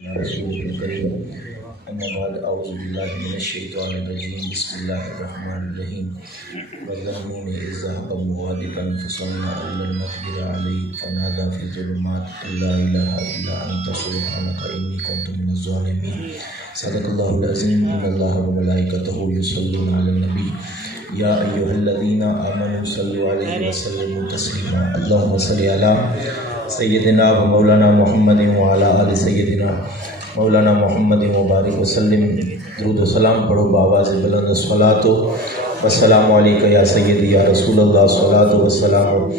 رسول الكريم أما بعد أعوذ بالله من الشيطان الرجيم بسم الله الرحمن الرحيم وظنوني إذ ذهب مغاضبا فظن أن لن نقدر عليه فنادى في الظلمات أن لا إله إلا أنت سبحانك إني كنت من الظالمين صدق الله العظيم إن الله وملائكته يصلون على النبي يا أيها الذين آمنوا صلوا عليه وسلموا تسليما اللهم صل على سیدنا و مولانا محمد وعلی آل سیدنا مولانا محمد مبارک وسلم درود و سلام پڑھو بآواز بلند الصلاۃ والسلام علیک یا سیدی یا رسول اللہ الصلاۃ والسلام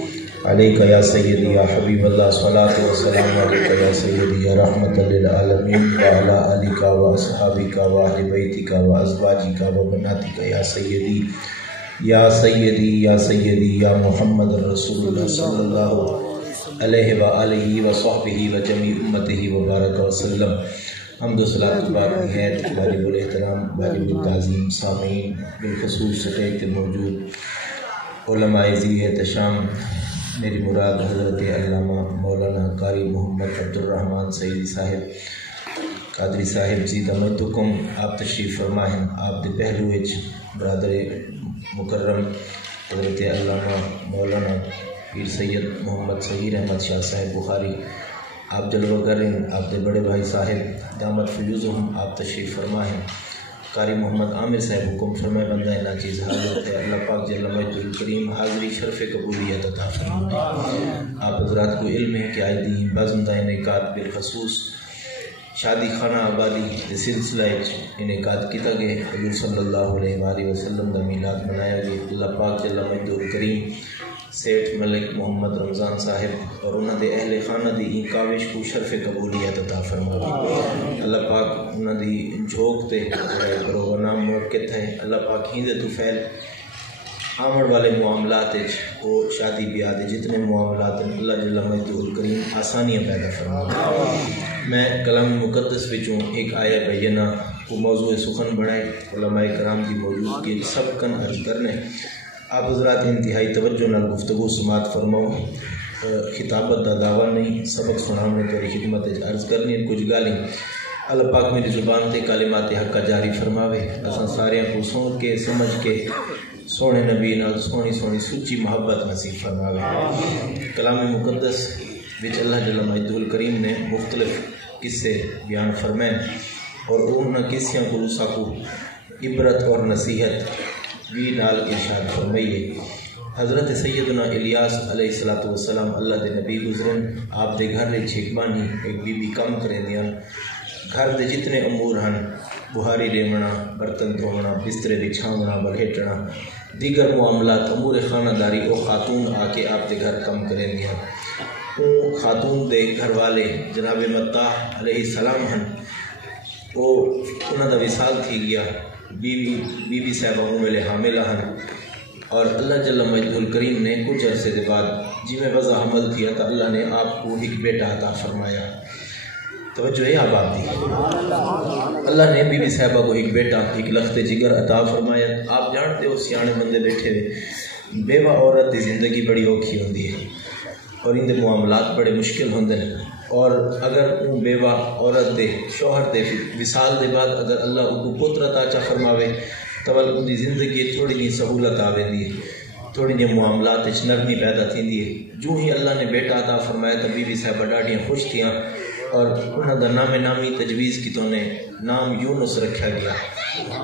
علیک یا سیدی یا حبیب اللہ الصلاۃ والسلام علیک یا سیدی یا رحمت للعالمین وعلی آلک و اصحابک و اہل بیتک و ازواجک و بناتک یا سیدی یا سیدی یا سیدی یا محمد رسول اللہ صلی اللہ علیہ وآلہ وصحبہ وجمیع امتہ وبارک وسلم حمد و صلاۃ باقی ہے واجب الاحترام واجب التعظیم سامعین بالخصوص سٹیج کے موجود علماء ذی احتشام میری مراد حضرت علامہ مولانا قاری محمد عبدالرحمن سعیدی صاحب قادری صاحب زی دمتکم آپ تشریف فرما ہیں آپ دے پہلو وچ برادر مکرم حضرت علامہ مولانا پیر سید محمد سہیر احمد شاہ صاحب بخاری آپ جلوہ کر رہے ہیں آپ دے بڑے بھائی صاحب دامت فیوزہم آپ تشریف فرما ہیں قاری محمد عامر صاحب حکم فرمائے بندہ نا چیز حاضر ہے اللہ پاک جل مجدہ الکریم حاضری شرف قبولیت عطا فرمائے آپ حضرات کو علم ہے کہ آئی دی بزمدہ انعقاد بالخصوص شادی خانہ آبادی دے سلسلہ انعقاد کیتا گئے حضور صلی اللہ علیہ وآلہ وسلم دا میلاد منایا گئے اللہ پاک جل مجدہ الکریم سیٹھ ملک محمد رمضان صاحب اور انہوں دے اہل خانہ دی این کاوش کو شرف قبولیت عطا فرمائے اللہ پاک انہوں دی جھوک تے پروگرام مرکت ہے اللہ پاک ہی دے تو فیل آمر والے معاملات وہ شادی بیاہ دے جتنے معاملات ہیں اللہ جل مجدہ الکریم آسانیاں پیدا فرمائے میں کلام مقدس وچوں ایک آیہ بینہ کو موضوع سخن بنائے علماء کرام دی موجودگی سب کن عرض کرنے آپ حضرات انتہائی توجہ نال گفتگو سماعت فرماؤ خطابت دا دعویٰ نہیں سبق سنانے توری خدمت عرض کرنی کچھ گالیں اللہ پاک میری زبان تے کلمات حق کا جاری فرماوے اساں سارے کو سن کے سمجھ کے سونے نبی نال سونی سونی سچی محبت نصیب فرماوے کلام مقدس وچ اللہ جل مجدہ الکریم نے مختلف قصے بیان فرمائے اور ان قصیاں کو اسا کو عبرت اور نصیحت بھی نال ارشاد فرمائیے حضرت سیدنا الیاس علیہ السلام اللہ دے نبی گزرن آپ دے گھر دے چھکبانی ایک بی بی کام کریں دیاں گھر دے جتنے امور ہن بہاری لیمنا برتن دھونا بسترے بچھاونا بلہٹنا دیگر معاملات امور خانہ داری او خاتون آ کے آپ دے گھر کم کریں دیاں او خاتون دے گھر والے جناب مطاع علیہ السلام ہن او انہاں دا وصال تھی گیا بی بی صاحبہ ملے حاملہ ہن اور اللہ جل مجدہ الکریم نے کچھ عرصے کے بعد جی میں وضع حمل کیا تو اللہ نے آپ کو ایک بیٹا عطا فرمایا توجہ ہے آباد دی اللہ نے بی بی صاحبہ کو ایک بیٹا ایک لخت جگر عطا فرمایا آپ جانتے ہو سیانے بندے بیٹھے ہوئے بیوہ عورت دی زندگی بڑی اوکھی ہوندی ہے اور ان دے معاملات بڑے مشکل ہوندے ہیں اور اگر ان بیوہ عورت دے شوہر دے وصال دے بعد اگر اللہ ان کو پتر عطا چا فرماوے تو ان دی زندگی تھوڑی جی سہولت آویندی ہے تھوڑی جی معاملات نرمی پیدا تھیندی ہے جو ہی اللہ نے بیٹا عطا فرمایا تو بی بی صاحبہ ڈاڑیاں خوش تھیاں اور انہاں دا نام نامی تجویز کی تو نے نام یونس رکھا گیا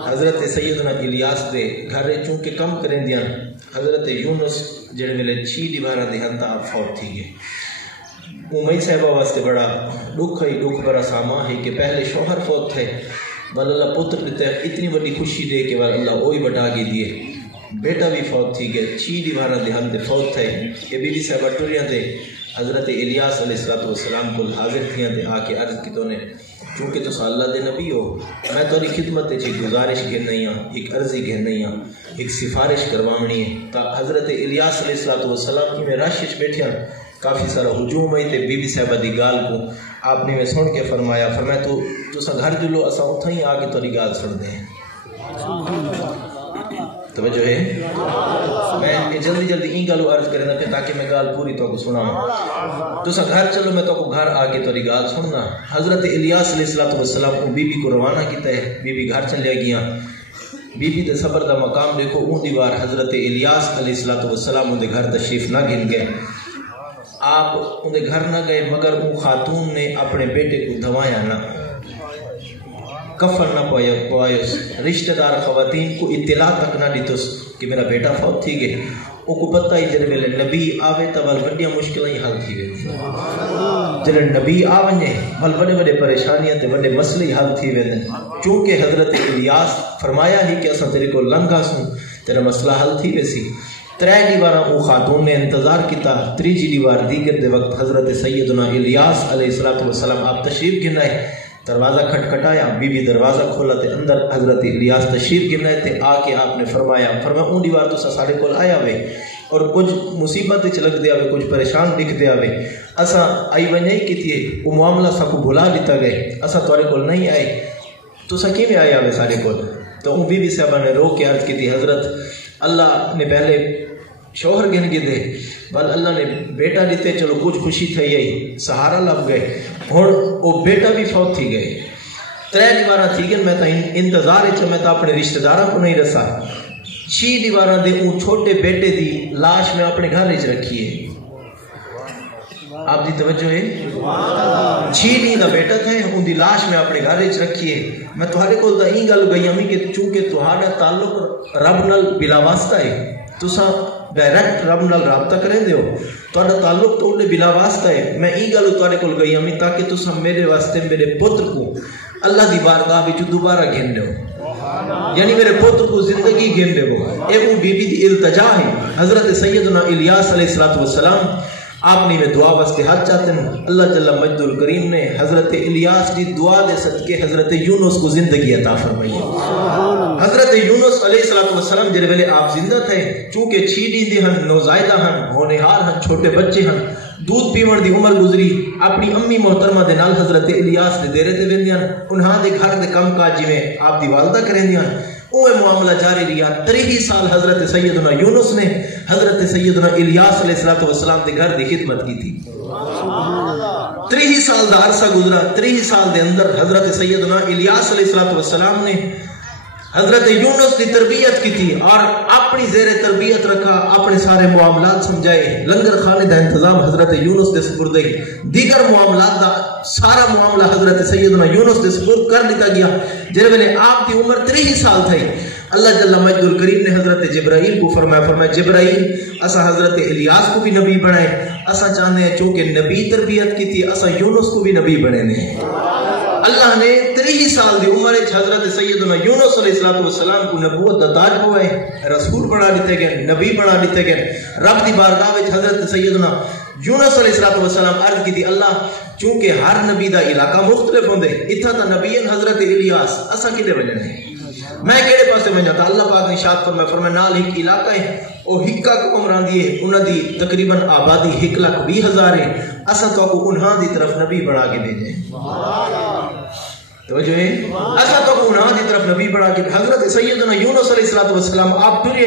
حضرت سیدنا الیاس دے گھر چونکہ کم کریں دیاں حضرت یونس جڑے ویلے 6 دیوارہ دیہنتا آپ فوت تھی گئے امی صاحبہ واسطے بڑا دکھ بڑا ساما ہے کہ پہلے شوہر فوت تھے بل اللہ پتر دیتے اتنی بڑی خوشی دے کہ بل اللہ وہی بٹا کے دیے بیٹا بھی فوت تھی گئے 6 دیوارہ دیہنتے فوت تھے کہ بی بی صاحبہ ٹریاں دے حضرت الیاس علیہ السلام کو حاضر تھیاں دے آ کے عرض کی تو نے چونکہ تو اللہ دے نبی ہو میں توری خدمت ایک گزارش گھرنی ہاں ایک عرضی گھرنی ہاں ایک سفارش کروامنی ہے تا حضرت الیاس علیہ السلام کی میں راشش بیٹھیا کافی سارا ہجوم ہوئی تے بی بی صاحبہ دی گال کو آپ نے میں سن کے فرمایا تو سا گھر جلو اسا اتھا ہی آ کے توری گال سن دیں توجہ ہے؟ میں جلدی جلدی این گالو عرض کرنا کہ تاکہ میں گال پوری تو کو سناؤں. تو سا گھر چلو میں تو کو گھر آ کے تیری گال سننا. حضرت الیاس علیہ السلام کو بی بی کو روانہ کیتا ہے. بی بی گھر چلے گیا. بی بی دے صبر دا مقام دیکھو. اون دیوار حضرت الیاس علیہ السلام اون دے گھر تشریف نہ گن گئے. آپ اون دے گھر نہ گئے مگر اون خاتون نے اپنے بیٹے کو دھوایا نہ, کفن نہ پوائس, رشتہ دار خواتین کو اطلاع تک نہ دیتس کہ میرا بیٹا فوت تھی گئے. ان کو پتہ ہی جڑے ویلے نبی آوے تو ول وڈیاں مشکلیں حل تھی وے. جڑے نبی آونے ول وڈے وڈے پریشانیاں تے وڈے مسئلے حل تھی وے. چونکہ حضرت الیاس فرمایا ہی کہ اساں تیرے کو لنگا سوں تیرا مسئلہ حل تھی وے سی. 3 دیواراں او خاتون نے انتظار کیتا. 3 دیوار دیگر دے وقت حضرت سیدنا الیاس علیہ السلام آپ تشریف گنائے. دروازہ کھٹکھٹایا. بی بی دروازہ کھولا تے اندر حضرت الیاس تشریف گنائے تے آ کے آپ نے فرمایا اون دیوار تو ساڑے کول آیا وے اور کچھ مصیبت چلک دیا وے, کچھ پریشان دکھ دیا وے. اساں آئی ونجائی کیتی ہے وہ معاملہ سا کو بھلا دیتا گئے. اساں تھوڑے کول نہیں آئے تو سا کی میں آیا وے ساڑے کول. تو اون بی بی صاحبہ نے رو کے عرض کی تھی حضرت اللہ نے پہلے شوہر گن کے دے بل اللہ نے بیٹا دیتے, چلو کچھ خوشی تھی گئی, سہارا لگ گئے. اور وہ بیٹا بھی فوت تھی گئے. 3 دیواراں تھی گئے. میں تا انتظار ہے میں تا اپنے رشتہ داراں کو نہیں رسا. 6 دیواراں دے اون چھوٹے بیٹے دی لاش میں اپنے گھر وچ رکھی ہے. آپ دی توجہ ہے؟ 6 دن دا بیٹا تھا, ان دی لاش میں اپنے گھر وچ رکھی ہے. میں تہاڈے کول تا این گل گئی ہمی کہ چونکہ تہاڈا تعلق رب نال بلا واسطہ ہے, تساں ڈائریکٹ رب نال رابطہ کریں دیو, تہاڈا تعلق تو انہاں بلا واسطہ ہے. میں این گل تہاڈے کول گئی ہمی تاکہ تساں میرے واسطے میرے پتر کو اللہ دی بارگاہ وچ دوبارہ گن دیو, یعنی میرے پتر کو زندگی گن دیو. اے وہ بی بی دی التجا ہے. حضرت سیدنا الیاس علیہ السلام آپ نے میں دعا واسطے ہاتھ چاہتے ہیں. اللہ جل مجد الکریم نے حضرت الیاس کی دعا دے صدقے حضرت یونس کو زندگی عطا فرمائی. حضرت یونس علیہ السلام جڑے ویلے آپ زندہ تھے, چونکہ 6 دن دے ہن, نوزائیدہ ہن, ہونہار ہن, چھوٹے بچے ہن, دودھ پیون دی عمر گزری. اپنی امی محترمہ دے نال حضرت الیاس دے دیرے تے ویندیاں, انہاں دے گھر دے کم کاج جویں آپ دی والدہ کریندیاں اوہ معاملہ جاری رہا. 30 سال حضرت سیدنا یونس نے حضرت سیدنا الیاس علیہ السلام دے گھر دی خدمت کی تھی. 30 سال دا عرصہ گزرا. 30 سال دے اندر حضرت سیدنا الیاس علیہ السلام نے حضرت یونس کی تربیت کی تھی اور اپنی زیر تربیت رکھا, اپنے سارے معاملات سمجھائے. لنگر خانے دا انتظام حضرت یونس دے سپرد ہے. دیگر معاملات دا سارا معاملہ حضرت سیدنا یونس دے سپرد کر دیتا گیا. جب ویلے آپ کی عمر 30 سال تھی, اللہ جل مجد الکریم نے حضرت جبرائیل کو فرمایا جبرائیل اسا حضرت الیاس کو بھی نبی بنائے. اسا چاہتے ہیں چونکہ نبی تربیت کی تھی, اسا یونس کو بھی نبی بنے. اللہ نے 30 سال دی عمر حضرت سیدنا یونس علیہ السلام کو نبوت دا تاج پوائے, رسول بنا دیتے گئے, نبی بنا دیتے گئے. رب دی بارگاہ وچ حضرت سیدنا یونس علیہ السلام عرض کی تھی اللہ چونکہ ہر نبی دا علاقہ مختلف ہوندے, اتھا تا نبی حضرت الیاس اسا کدے وجنے میں کہڑے پاسے میں جاتا. اللہ پاک نے ارشاد فرمایا نال ایک علاقہ ہے او ہکا کو عمران دی ہے, انہاں دی تقریباً آبادی 1,20,000 ہے. اسا تو کو انہاں دی طرف نبی بنا کے بھیجے. توجہ ہے, اسا تو کو انہاں دی طرف نبی بنا کے. حضرت سیدنا یونس علیہ السلام آپ ٹرے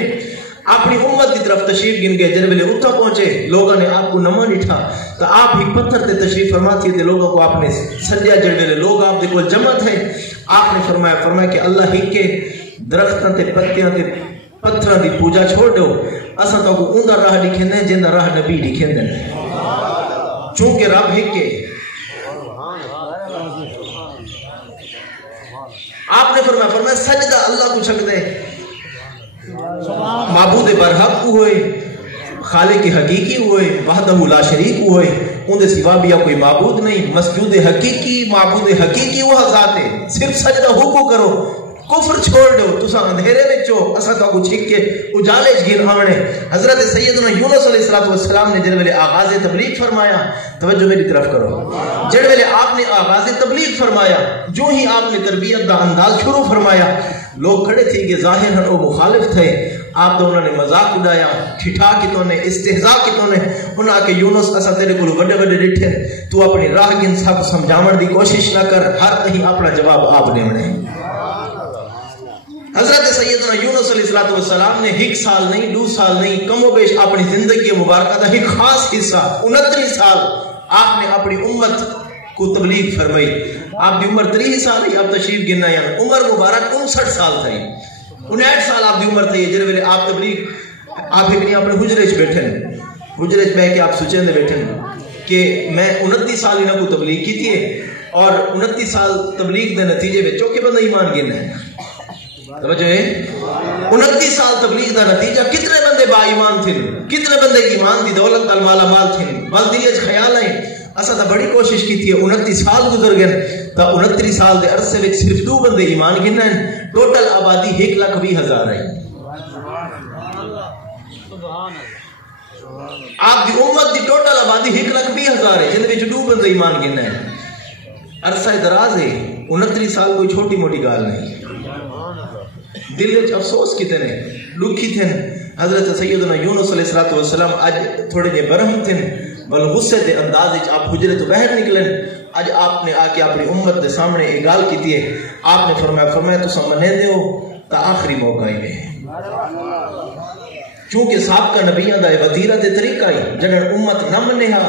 اپنی امت کی طرف تشریف گن گئے. جب ویلے اتھا پہنچے لوگوں نے آپ کو نمہ نٹھا تو آپ ہی پتھر تے تشریف فرما تھے لوگوں کو آپ نے سجیا. جب ویلے لوگ آپ دے کول جمع تھے آپ نے فرمایا کہ اللہ ہی کے درختاں تے پتیاں تے پتھراں دی پوجا چھوڑ دو, اساں تو کو اوندا راہ دکھیندے جندا راہ نبی دکھیندے, چونکہ رب ہی کے. آپ نے فرمایا سجدہ اللہ کو چھک دے, معبود برحق کو ہوئے, خالق حقیقی ہوئے, وحدہ لا شریک ہوئے, ان دے سوا بھی کوئی معبود نہیں. مسجود حقیقی معبود حقیقی وہ ذات ہے. صرف سجدہ حکم کرو, کفر چھوڑ دو, تسا اندھیرے وچ ہو, اسا کا کو چھک کے اجالے وچ گن آونے. حضرت سیدنا یونس علیہ السلام نے جڑے ویلے آغاز تبلیغ فرمایا, توجہ میری طرف کرو, جڑے ویلے آپ نے آغاز تبلیغ فرمایا, جو ہی آپ نے تربیت دا انداز شروع فرمایا, لوگ کھڑے تھے کہ ظاہر ہیں وہ مخالف تھے. آپ تو انہوں نے مذاق اڑایا, ٹھٹھا کی تو نے, استہزاء کی تو نے. انہاں کہ یونس اسا تیرے کو بڑے بڑے ڈٹھے, تو اپنی راہ گن سب سمجھاون دی کوشش نہ کر, ہر کہیں اپنا جواب آپ نے ہونے. حضرت سیدنا یونس علیہ السلام نے 1 سال نہیں 2 سال نہیں کم و بیش اپنی زندگی مبارکہ کا ایک خاص حصہ 29 سال آپ نے اپنی امت کو تبلیغ فرمائی. آپ کی عمر 30 سال ہے. آپ تشریف گننا یا عمر مبارک 59 سال تھی. 59 سال آپ کی عمر تھی جن ویلے آپ تبلیغ آپ ایک اپنے حجرے چ بیٹھے حجرے چ بہ کے آپ سوچیں بیٹھے کہ میں 29 سال انہوں کو تبلیغ کی تھی اور 29 سال تبلیغ دے نتیجے میں چوکے بندہ ایمان گن ہے. توجہ ہے 29 سال تبلیغ دا نتیجہ کتنے بندے با ایمان تھے, کتنے بندے ایمان دی دولت نال مالا مال تھے. بس دل وچ خیال ہے اسا تا بڑی کوشش کی تھی. 29 سال گزر گئے تا 29 سال دے عرصے وچ صرف 2 بندے ایمان گن ہیں. ٹوٹل آبادی 1,20,000 ہے. آپ دی امت دی ٹوٹل آبادی 1,20,000 ہے جن وچ 2 بندے ایمان گن ہیں. عرصہ دراز ہے. 29 سال کوئی چھوٹی موٹی گال نہیں. دل وچ افسوس کتنے دکھی تھے. حضرت سیدنا یونس علیہ السلام اج تھوڑے جے برہم تھے بل غصے دے انداز وچ آپ حجرے تو باہر نکلن. اج آپ نے آ کے اپنی امت دے سامنے ایک گل کیتی ہے. آپ نے فرمایا تساں منے دے ہو تا آخری موقع ہی ہے. چونکہ سابقہ نبیاں دا وتیرہ تے طریقہ ہی جڑن امت نہ منے ہا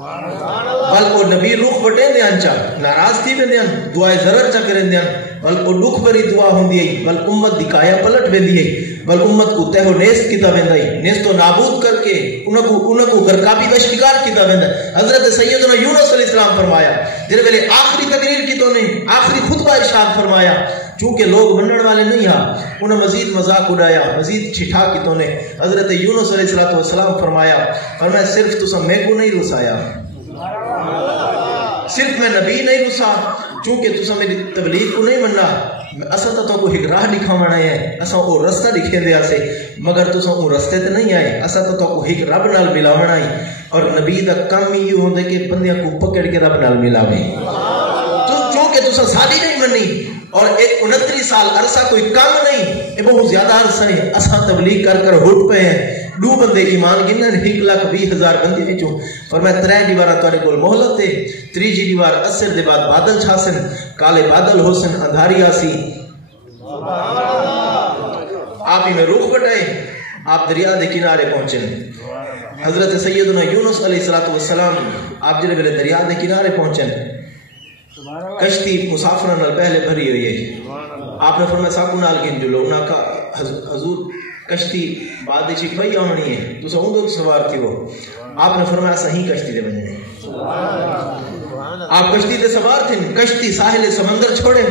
بل وہ نبی روح بٹے دے انچا ناراض تھی ویندے ان دعائے ضرر چا کرن دے ان بل وہ دکھ بری دعا ہوندی ہے بل امت دی کایا پلٹ ویندی ہے بل امت کو تہو نیست کیتا ویندا ہے. نیست و نابود کر کے انہاں کو گرکابی و شکار کیتا ویندا. حضرت سیدنا یونس علیہ السلام فرمایا جے ویلے آخری تقریر کی تو نے آخری خطبہ ارشاد فرمایا چونکہ لوگ منن والے نہیں ہاں انہوں مزید مذاق اڑایا مزید چھٹا کی تو نے. حضرت یونس علیہ السلام فرمایا صرف تساں میں کو نہیں رسایا, صرف میں نبی نہیں رسا چونکہ تساں میری تبلیغ کو نہیں مننا. اساں تو کو ایک راہ دکھاونا ہے اساں وہ رستہ دکھے دیا سے مگر تساں وہ رستے تے نہیں آئے. اساں تو کو ایک رب نال ملاونا ہے اور نبی دا کام ہی ہوندا کہ بندیاں کو پکڑ کے رب نال ملاوے. چونکہ تساں ساری نہیں منی اور 29 سال عرصہ کوئی کم نہیں یہ بہت زیادہ عرصہ ہے. اساں تبلیغ کر اٹھ پے ہیں. 2 بندے ایمان گنن 1,20,000 بندے وچوں فرمایا 3 دیوار تواڈے کول مہلت ہے. 3 دیوار اثر دے بعد بادل چھاسن کالے بادل ہوسن اندھاری آسی. آپ ہی میں رخ بٹائے آپ دریا دے کنارے پہنچے. حضرت سیدنا یونس علیہ السلام آپ جڑے ویلے دریا دے کنارے پہنچے کشتی مسافروں نال پہلے بھری ہوئی ہے. آپ نے فرمایا ساکو نال گن جلو انہاں کا حضور کشتی بعد چ بھئی آونی ہے تو سوندو سوار تھی وہ. آپ نے فرمایا صحیح کشتی دے بننے آپ کشتی دے سوار تھے. کشتی ساحل سمندر چھوڑے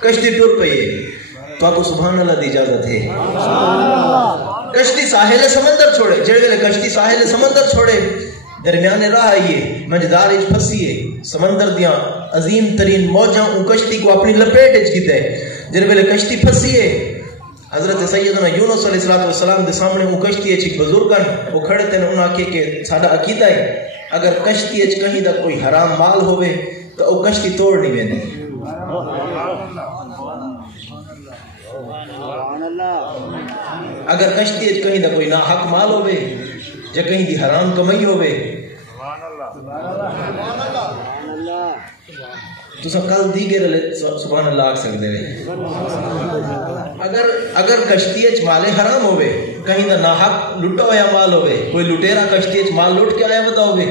کشتی ٹر پئی ہے تو آپ کو سبحان اللہ دی اجازت ہے. کشتی ساحل سمندر چھوڑے جڑے ویلے کشتی ساحل سمندر چھوڑے درمیانے راہ آئیے مجدار اچ پھسیے سمندر دیاں عظیم ترین موجاں ان کشتی کو اپنی لپیٹ اچ کیتے جن ویلے کشتی پھسیے حضرت سیدنا یونس علیہ السلام دے سامنے وہ کشتی اچ بزرگن وہ کھڑے تھے انہاں کہ ساڈا عقیدہ ہے اگر کشتی اچ کہیں دا کوئی حرام مال ہوئے تو وہ کشتی توڑ نہیں ویندی. اگر کشتی اچ کہیں دا کوئی ناحق مال ہوئے یا کہیں دی حرام کمائی ہوئے تو سب کل دی گئے سبحان اللہ آکھ سکتے رہے. اگر کشتی اچ مال حرام ہوئے کہیں دا ناحق لٹا ہویا مال ہوئے کوئی لٹیرا کشتی اچ مال لٹ کے آیا بتا ہوئے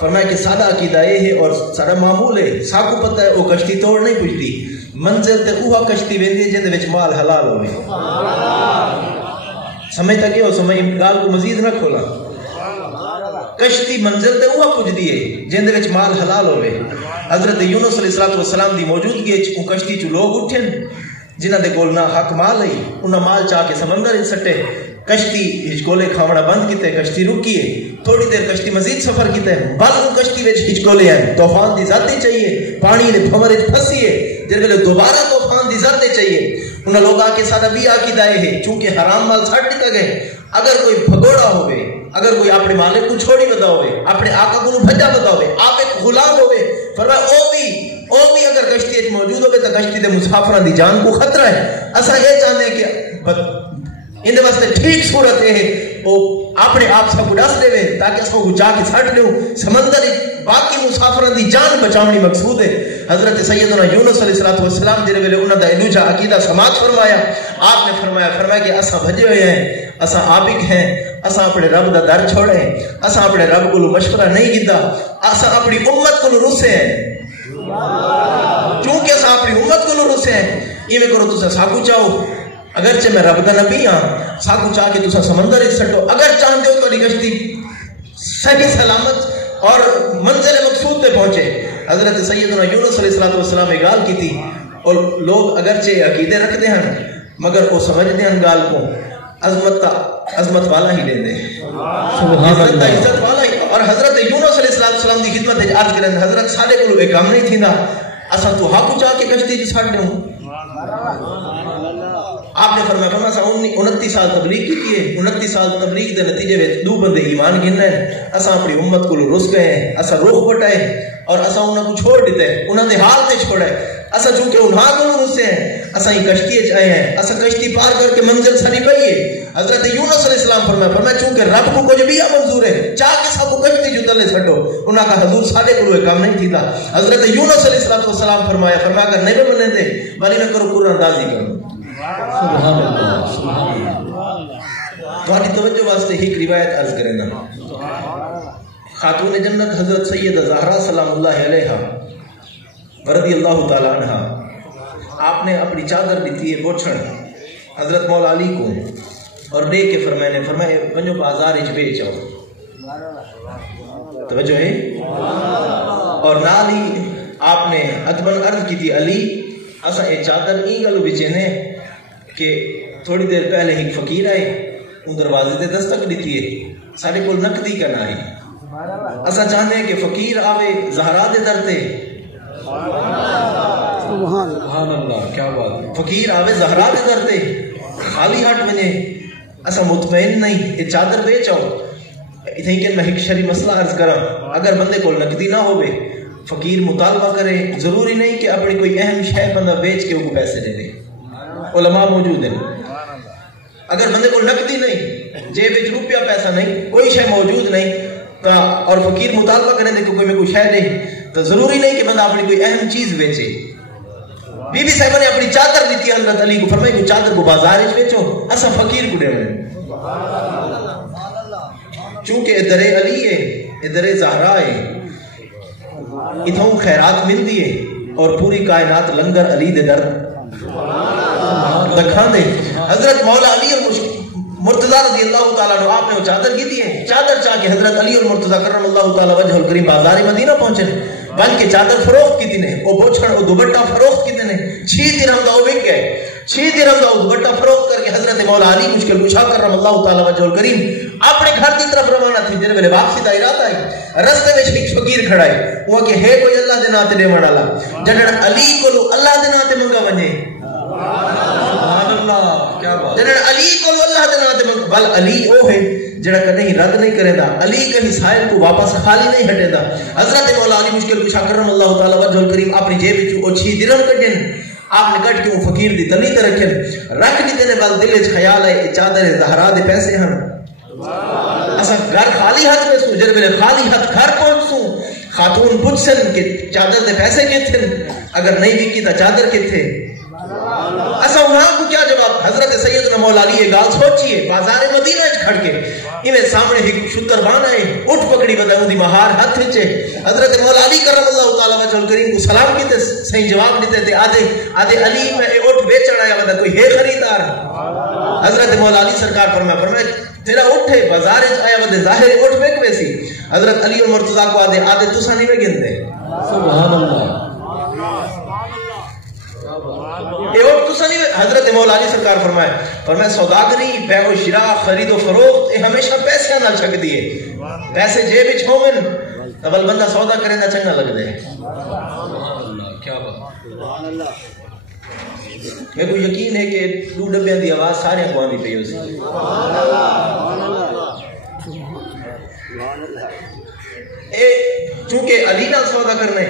فرمایا کہ سادہ عقیدہ ہے اور سارا معمول ہے ساکو پتہ ہے وہ کشتی توڑ نہیں پوچھتی منزل تے اوہا کشتی ویندی جن وچ مال حلال ہوئے. سمجھ تک ہو سمجھ گال کو مزید نہ کھولا. کشتی منزل تے اوہا پجدی ہے جن وچ مال حلال ہوئے. حضرت یونس علیہ السلام دی موجودگی وچ کشتی چ لوگ اٹھن جنہاں دے کول نہ حق مال ہے انہاں مال چاہ کے سمندر وچ سٹے کشتی ہچکولے کھاونا بند کیتے کشتی رکی ہے تھوڑی دیر کشتی مزید سفر کیتا ہے بل وہ کشتی وچ ہچکولے ہیں طوفان دی ذات چاہیے پانی دے بھنور وچ پھسی ہے جے ویلے دوبارہ طوفان دی ذات چاہیے انہاں لوگ آ کے سارا بھی عقیدہ ہے چونکہ حرام مال چھڈ دتا گئے اگر کوئی بھگوڑا ہوئے اگر کوئی اپنے مالک کو چھوڑی بتا ہوئے اپنے آقا کو بھجا بتا ہوئے آپ ایک غلام ہوئے فرمایا او بھی اگر کشتی اچ موجود ہوئے تو کشتی دے مسافران دی جان کو خطرہ ہے. اسا یہ چاہتے ہیں کہ اندے واسطے ٹھیک صورت ہے وہ اپنے آپ سب کو ڈس دے تاکہ اسا کو جا کے چھٹ لوں سمندر باقی مسافراں دی جان بچاونی مقصود ہے. حضرت سیدنا یونس علیہ السلام دے ویلے انہاں دا الوجا عقیدہ سماعت فرمایا. آپ نے فرمایا کہ اساں بھجے ہوئے ہیں, اساں عابق ہیں, اساں اپنے رب دا در چھوڑے ہیں, اساں اپنے رب کو مشورہ نہیں کیتا, اساں اپنی امت کو رسے ہیں. چونکہ اساں اپنی امت کو رسے ہیں, ایویں کرو تساں ساکو چاہو, اگرچہ میں رب دا نبی ہاں, ساکو چاہ کے تساں سمندر وچ سٹو, اگر چاہتے ہو تو کشتی صحیح سلامت اور منزل مقصود پہ پہنچے. حضرت سیدنا یونس علیہ السلام نے گال کی تھی, اور لوگ اگرچہ عقیدے رکھتے ہیں مگر وہ سمجھتے ہیں گال کو عظمت والا ہی لیندے عزت والا ہی. اور حضرت یونس علیہ السلام کی خدمت ہے عرض کریں, حضرت سارے کو ایک کام نہیں تھیندا, اساں تو ہاکو چاہ کے کشتی جی چھڑ دوں. آپ نے فرمایا 29 سال تبلیغ کی ہے, 29 سال تبلیغ دے نتیجے میں 2 بندے ایمان گننے ہیں. اساں اپنی امت کو رس گئے ہیں, اساں روح بٹائے اور اساں انہاں کو چھوڑ دیتے, انہاں دے حال تے چھوڑے. اساں چونکہ انہاں کو رسے ہیں, اساں ہی کشتی وچ آئے ہیں, اساں کشتی پار کر کے منزل ساری پئی ہے. حضرت یونس علیہ السلام فرمایا چونکہ رب کو کچھ بھی منظور ہے, چاہ کے سب کو کشتی جو تلے چھڈو. انہاں کا حضور ساڈے کو کام نہیں تھیتا. حضرت یونس علیہ السلام فرمایا کہ نہیں منے دے بلی نہ کرو قرآن اندازی کرو. سبحان اللہ, سبحان اللہ. تھوڑی توجہ واسطے ایک روایت عرض کریں گا. خاتون جنت حضرت سیدہ زہرا سلام اللہ علیہا رضی اللہ تعالی عنہا, آپ نے اپنی چادر دیتی ہے بوچھن حضرت مولا علی کو, اور دے کے فرمائے ونجو بازار وچ بیچ آؤ. توجہ ہے. اور نال ہی آپ نے ادبن عرض کی تھی علی اساں اے چادر ای گلو بچنے کہ تھوڑی دیر پہلے ایک فقیر آئے, ان دروازے تے دستک دیتی ہے, سارے کو نقدی کرنا ہے. اساں چاہتے ہیں کہ فقیر آوے زہرا دے در تے. سبحان اللہ, کیا بات. فقیر آوے زہرا دے در تے, خالی ہاتھ ونے, اساں مطمئن نہیں, یہ چادر بیچ آؤ. اتھیں کہ میں ایک شرعی مسئلہ عرض کراں, اگر بندے کو نقدی نہ ہوئے, فقیر مطالبہ کرے, ضروری نہیں کہ اپنی کوئی اہم شے بندہ بیچ کے ان کو پیسے دے دے. علماء موجود ہیں. اگر بندے کو نقدی نہیں, جیب وچ روپیہ پیسہ نہیں, کوئی شے موجود نہیں, اور فقیر مطالبہ کریں کہ کوئی میں کوئی شے نہیں, تو ضروری نہیں کہ بندہ اپنی کوئی اہم چیز بیچے. بی بی صاحبہ نے اپنی چادر دیتی حضرت علی کو, فرمائی کہ چادر کو بازار وچ بیچو, اساں فقیر کو دے رہے. چونکہ ادھر علی ہے, ادھر زہرا ہے, اتھوں خیرات ملتی ہے, اور پوری کائنات لنگر علی دے در دکھان دے. حضرت مولا علی اور مرتضی رضی اللہ تعالیٰ عنہ, آپ نے وہ چادر کی دی ہے, چادر چاہ کے حضرت علی اور مرتضی کرم اللہ تعالیٰ وجہ الکریم بازار مدینہ پہنچے, بلکہ چادر فروخت کی دینے, وہ بوچھڑ وہ دوبٹہ فروخت کی دینے, 6 درہم دا وہ بک گئے. 6 درہم دا وہ دوبٹہ فروخت کر کے حضرت مولا علی مشکل کشا کرم اللہ تعالیٰ وجہ الکریم اپنے گھر کی طرف روانہ تھی. جن ویلے واپسی دا ارادہ ہے, رستے میں ایک فقیر کھڑا ہے, وہ کہ ہے کوئی اللہ دے نام تے دیوان والا, جنن علی کو اللہ دے نام تے منگا ونجے. سبحان اللہ, کیا بات. جنن علی کو اللہ دے نام تے منگا, بل علی وہ ہے جڑا کہیں رد نہیں کرے دا, علی کہیں سائل کو واپس خالی نہیں ہٹے دا. حضرت مولا علی مشکل کشا کرم اللہ تعالیٰ وجہ الکریم اپنی جیب وچ 6 درہم کڈن, آپ نے کٹ کے وہ فقیر دی تلی تے رکھن, رکھ دیتے نے, بل دل وچ خیال ہے چادر زہرا دے پیسے ہن, اساں گھر خالی ہاتھ میں سو, جب ویلے خالی ہاتھ گھر پہنچ سو, خاتون پوچھ سن کہ چادر دے پیسے کتھے, اگر نہیں بھی کی تا چادر کتھے. اساں وہاں کو کیا جواب. حضرت سیدنا مولا علی یہ گال سوچیے, بازار مدینہ وچ کھڑ کے ایویں سامنے ایک شتر بان آئے, اٹھ پکڑی بتا دی مہار ہاتھ وچ, حضرت مولا علی کرم اللہ تعالی وجہ الکریم کو سلام کیتے, صحیح جواب دیتے تے آدھے علی میں اٹھ بیچن آیا بتا کوئی ہے خریدار. حضرت مولا علی سرکار فرمایا تیرا اٹھ ہے بازار وچ آیا بتا ظاہر اٹھ بیک ویسی. حضرت علی اور مرتضی کو آدھے تساں نہیں گنتے. سبحان اللہ. حضرت مولا علی سرکار فرمایا سوداگری, بیع و شراء, خرید و فروخت, یہ ہمیشہ پیسے نہ چھک دیے. پیسے جیب وچ ہوون تے بل بندہ سودا کرے نہ چنگا لگ دے. سبحان اللہ, کیا بات. سبحان اللہ. میرے کو یقین ہے کہ 2 ڈبیاں دی آواز سارے کو آندی پئی ہوسی. سبحان اللہ. چونکہ علی نہ سودا کرنے,